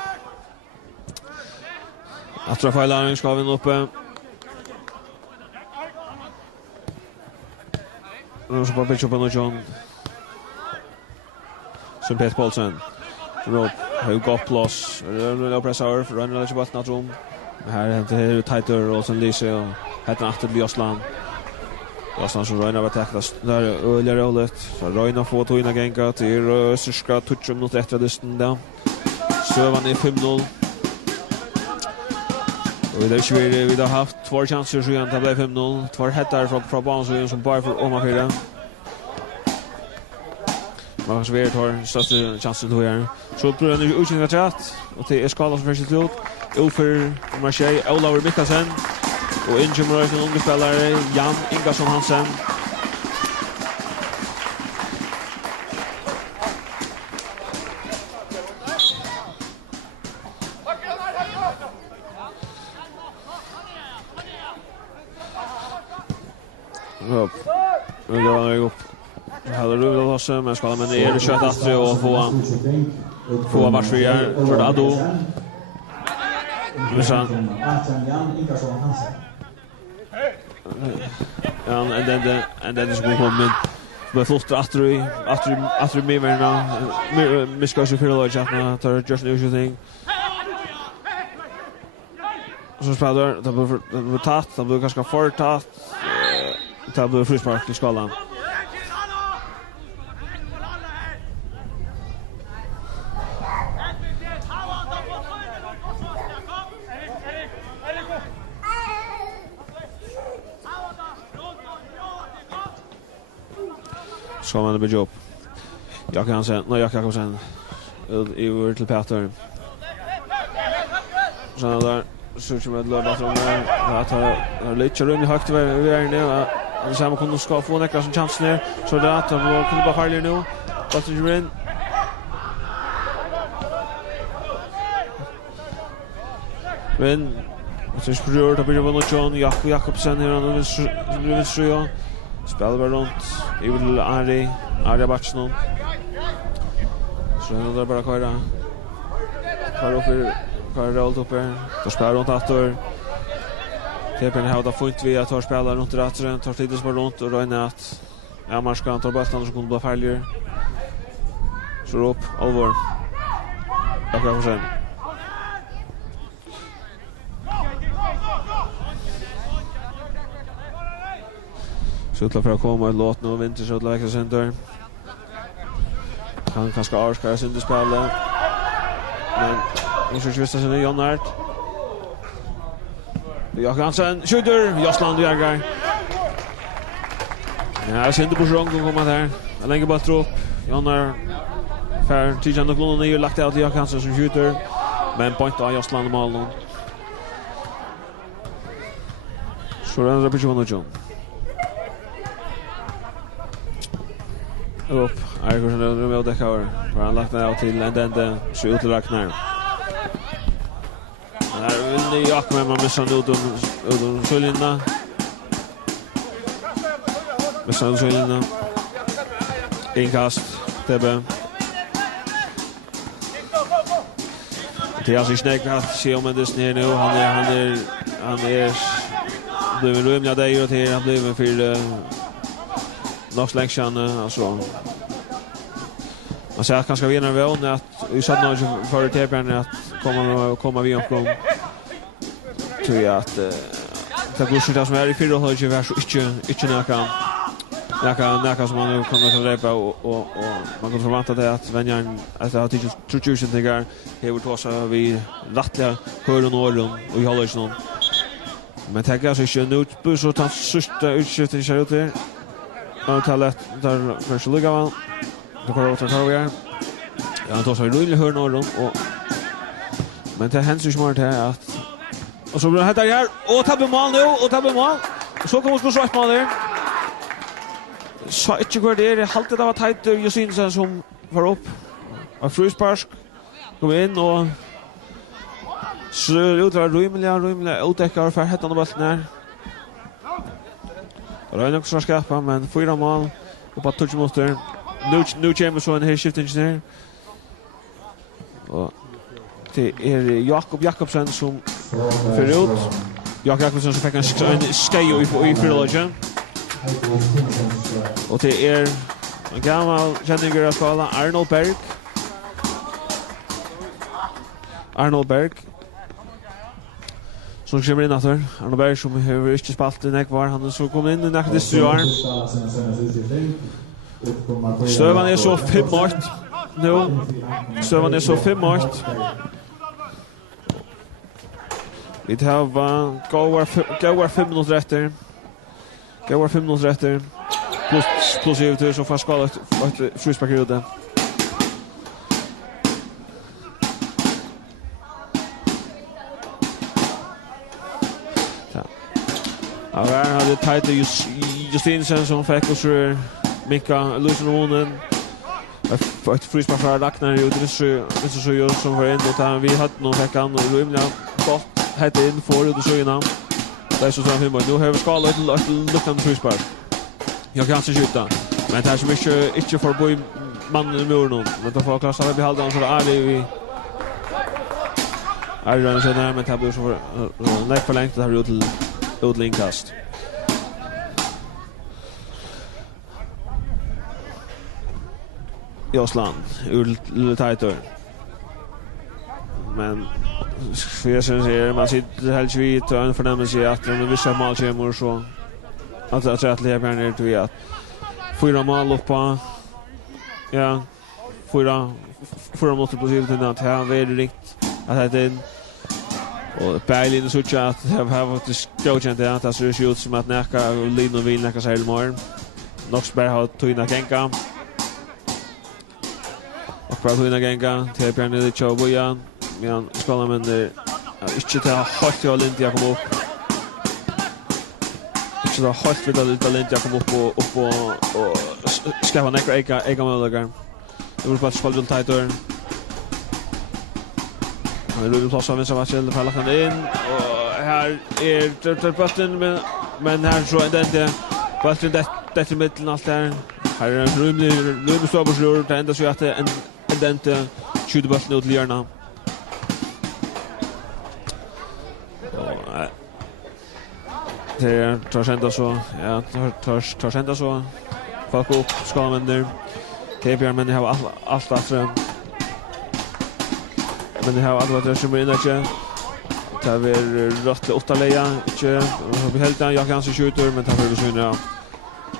Att Rafael Laring ska vinna uppe. Nu så på pitch på John. Som Peter Paulsen. Rob har gått plus. Eller pressar för runner lite bort rum. Här är det tighter och sen Lise och heter efter Ljusland. Ljusland som rönar att täcka där öliga rollet. Så rönar få två innan gänga till Österska touch mot efter dysten där. Så var det 5-0. Och det är vi har haft två chanser så det blev 5-0. Två header från banan som bara för om fyra. Man så vet har största chansen då är. Så blir det utgången rätt och det är skala som först ut. Ulfer Marseille, Olaur Mikkelsen och Ingemar från unga spelare Jan Ingarsson Hansen. Nu går han upp. Hade du väl också men ska men är det kött att och få match igen för Ado. Jan Ingarsson Hansen. And then is going home med flott after me men miska så för lite att ta just new thing. Så spelar det blev tatt, det blev ganska för tatt. Det blev frispark i skalan. Ska man det jobb. Jag kan säga, nej jag kan säga över till Peter. Så där så som det låter som att har lite rum i högt vi är nu. Det samma kunde ska få några som chans ner så där att det kunde bara farligt nu. Vad är det in? Men så sprör det blir väl John Jakobsen här och nu så spelar bara runt. I vill Ari Batchnon. Så nu där bara köra. Köra rollt upp här. Då spelar runt åter. Tepen har då fått vi att ta spelare runt rättren, tar tid att runt och röna att ja man ska ta bollen så kunde bli failure. Så upp allvar. Jag kan sen. Så för att komma och låta nu vinter så lägga center. Han kanske ska synd spela. Men nu ska vi visa sig Jan Hart. Jag kan sen skjuter Jasland Jägar. Ja, synd på sjön kommer där. Han lägger bara upp. Jan är för Tijan och Lundon är lagt ut jag kan som skjuter. Men point av Jasland mål nu. Så den repetition och John. Upp. Jag går sen med det kvar. Var han lagt ner till den så utlagnar. Där vill ni jaka med man missar ut Sölina. Missar Sölina. Inkast. Tebe. Det är alltså snägt att se om det snär nu. Han är blev rymliga där och till han blev för Noxlängsan alltså. Man säger att kanske vinner vi on att vi satt nog för Tebe att komma vi omkring. Tror jag att det går så där som är i fyra håll ju var så inte näka som man nu kommer att repa och man kan förvänta det att vänjan att ha till 2000 tigar här vart så vi rättliga hör och norr och vi håller ju någon men tänker så inte nu på så att sista utskiftet ser ut där antalet där för lugga väl då går det att ta igen ja då så vi hör norr och men det händer ju smart här att och så blir det här och tabbar mål nu och tabbar mål. Så kommer vi så mål där. Så inte går det halta det var tajt ju syns som var upp. Och frispark kom in och så utrar rymliga uttäckar för hettan bollen där. Och det är nog så skapa men 4 mål och på touch mot där. Nu Jameson här skiftar ner. Och det är Jakob Jakobsen som Förut. Jakob Jakobsson som fick en skej i förlågen. Och det är en gammal känningar av skala, Arnold Berg. Som kommer in efter. Arnold Berg som har inte spalt i var. Han är så kommit in i näktes år. Stövan är så 5-8 nu. Stövan är så 5-8. Vi har gått 5 minuter efter. Gått 5 minuter efter. Plus givetvis så får skala ett frispark ut det. Ja, här hade Tite Justinsen som fick oss Mika Lusenronen. Ett frispark för Ragnar ut det så gör som var ändå vi hade någon veckan och rymliga gott hade in för det så innan. Det är så som hemma. Nu har vi skalat ett luktande frispark. Jag kan inte skjuta. Men det är så mycket inte för bo mannen i muren. Men då får Klas alla behalda så är vi redan så där men det blir så nej förlängt det här ut till utlinkast. Josland ur Taitor. Men för jag säger man sitter helt vid och en förnämelse att om vissa mål kommer så att det lever ner till att 4 mål upp på ja 4 mål positivt till att här är det riktigt att det och Berlin så att have faktiskt godkänt det att det ser ut som att Nacka och Lino vill Nacka sig imorgon. Noxberg har Tuina Genka. Och för Tuina Genka till Björn i Choboja. Men skolan men inte det har hållit till Olympia kom upp. Inte det har hållit till Olympia kom upp och skaffa Nacka ega möjligheter. Det var bara spel till Titor. Han är plats av vänster matchen för lakan in och här är bollen men här så den bollen det i mitten allt där. Här är en rymlig ståbörslur det ända så att en den skjuter bollen ut till hörna. Det tar sända så ja tar sända så folk upp ska man där. KPR men det har allt att men det har alla som är inne där. Det är rätt 8 leja, inte vi helt där jag kan så skjuter men tar för syna.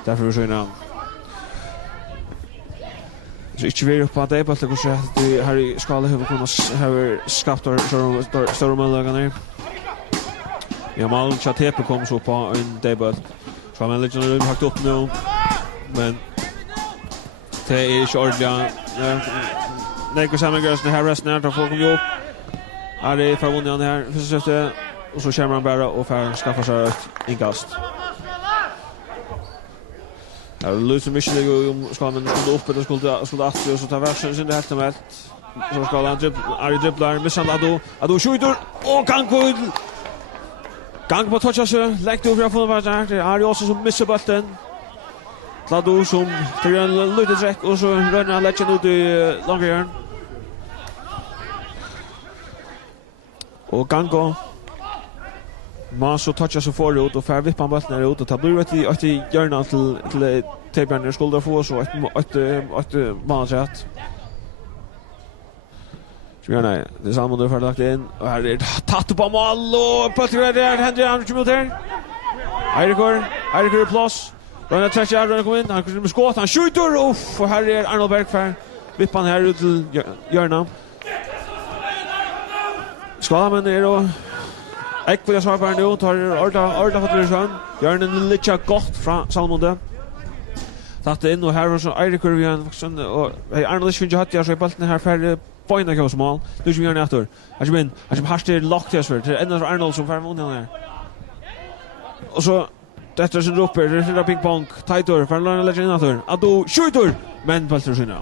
Därför vi syna. Så inte vi på det på att det här i skala hur har skapat stora möjligheter. Ja, mal chatte kom så på en debut. Så man lägger nu högt upp nu. Men det är inte ordentligt. Nej, går samman görs den här resten här får komma upp. Är det förvånande här försökte och så kör man bara och för skaffa sig ett inkast. Ja, Lucy Michel ska man upp och skulle att så ta versen sin det helt med. Så ska han dribblar missar Ado skjuter och kan gå gang på toucha så lägger över från var där är det också som missar bollen. Ado som tar en lite dräck och så rönnar han lägger ut i långhjörn. Och Gango man så touchar så förut och för vippan bollen ut och tar blir det att gärna till Tebjörn skulle få så ett mansätt. Nej, det är samma då för lagt in och här är tatt på mål och på där händer andra minuter. Eirikur plus. Rönnar träcker Rönnar kommer in, han kommer med skott, han skjuter och här är Arnold Berg för vippan här ut till Jörna. Skala men är då Ekvilla svarar nu tar orda fått det sjön. Jörna lite gott från Salmonde. Tatt in och här var så Eirikur vi och Arnold skulle ha hatt så bollen här för pointa kos mål. Nu ska vi göra efter. Han har hastigt lockt för det ända Arnold som får vunnit här. Och så detta som ropar det är ping pong Titor för Lana Legend Ado skjuter men bollen skjuter.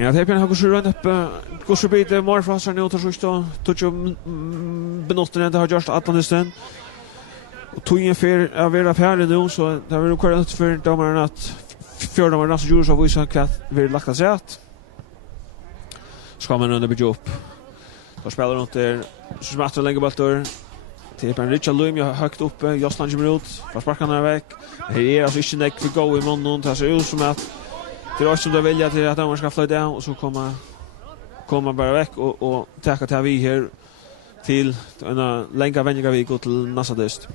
Ja, det är en högre runda upp. Går bit mer för oss nu till så touch benotten det har just Atlantisten. Och tog en för av era färre nu så det var korrekt för domarna att fjärde var nästa jurors av vissa klass vi lagt oss ut. ska man under bygga upp. Då spelar runt där så smätter längre bollar. Till en Richard Lum jag högt uppe, Jossan kommer ut, för sparkarna väck. Här alltså inte näck för gå i munnen, det ser ut som att det är också det vilja till att de ska flytta och så komma bara väck och täcka till vi här till en längre vänliga vi går till nästa dist.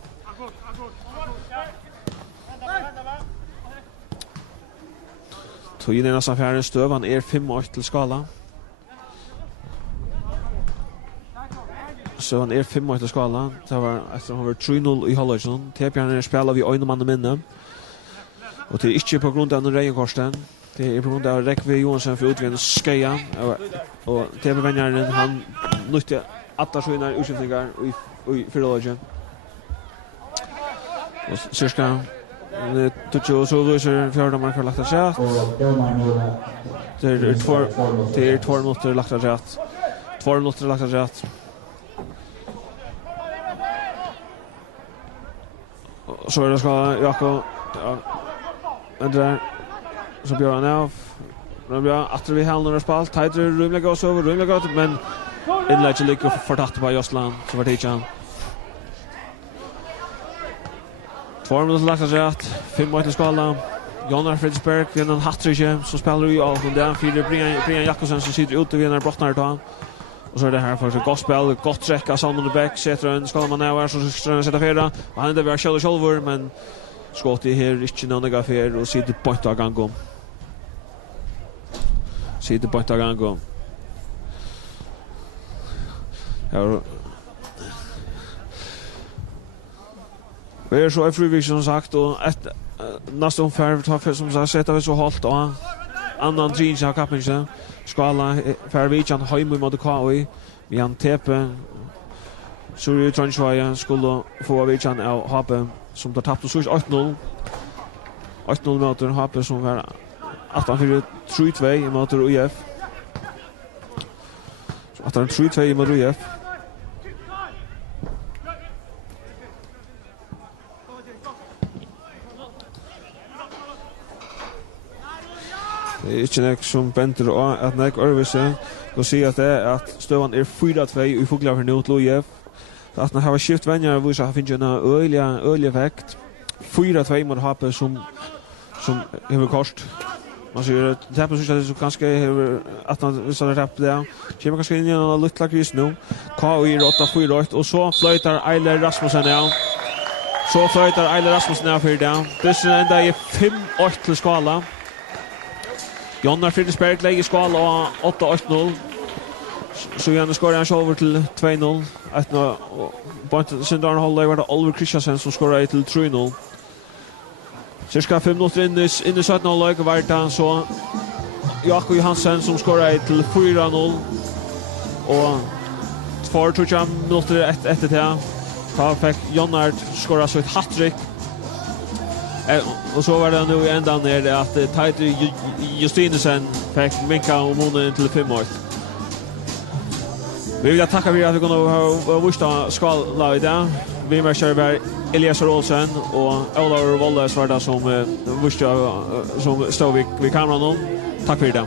Tog in nästan färre stöv, han 5-8 till skala. Så han 5-8 till skala. Det var efter han var 3-0 i halvleken. Tepjärnen spelar vi en man minne. Och det är inte på grund av den regenkorsten. Det är på grund av Rekve Johansson för utvinna Skeia. Och TV-vänjaren han nyttjar alla sina utskiftningar i förlagen. Och cirka Tuccio så visar fjärde marker lagt sig. Det är 2 minuter lagt sig. 2 minuter lagt sig. Så är det ska Jakob André så blir han av. Römbja att vi har några spel. Tighter rumliga och så rumliga men inlägg ligger förtatt på Joslan så var det inte. 2 minuter lagt sig att 5 till skala. Jonas Fridsberg den hattrick som spelar ju av och där för Brian Jakobsen som sitter ute vid den brottnar då. Och så är det här för ett gospel, gott träck av Salmon Beck, sätter en skala man är så ska sätta färra. Han är det var själv men skott i här inte någon affär och sitter på ett gång. Sitter på ett gång. Ja. Vi är så frivilligt som sagt och ett nästan ungefär som sagt sätter vi så hållt och annan jeans har kappen skala för vi kan hem mot KI vi han tepe så vi transfer skulle få vi kan hoppa som tar tappat så 8-0 möter hoppa som var 8-4-3-2 mot UF. Så 8-3-2 mot UF. Det är inte nek som benter och att nek Örvise och säga att det är att stövan är 4-2 i Fuglar nu till UF. Att när har skift vänner visar har finns en öliga effekt. 4-2 mot Happe som har kost. Man ser att det här så så ganska att man så där där. Kommer kanske in i en liten kris nu. KI 8-4 och så flyttar Eiler Rasmussen ner. Så flyttar Eiler Rasmussen ner för down. Det är ända i 5-8 till skala. Jonas Fridsberg lägger skala och 8-8-0. Så igen skorar han över till 2-0. På Sindarn håller var det Oliver Christiansen som skorar till 3-0. Cirka 5 minuter in i 17-0 var det så Jakob Johansson som skorar till 4-0. Och 2-3 minuter efter det. Då fick Jonard skora så ett hattrick. Och så var det nu i ändan ner att Tighter Justinesen fick minka och månen till 5-mål. Vi vill tacka för att vi kunde ha vuxna skala idag. Vi märker Elias Olsen och Ola Wallace var det som vuxna som stod vid kameran. Tack för det.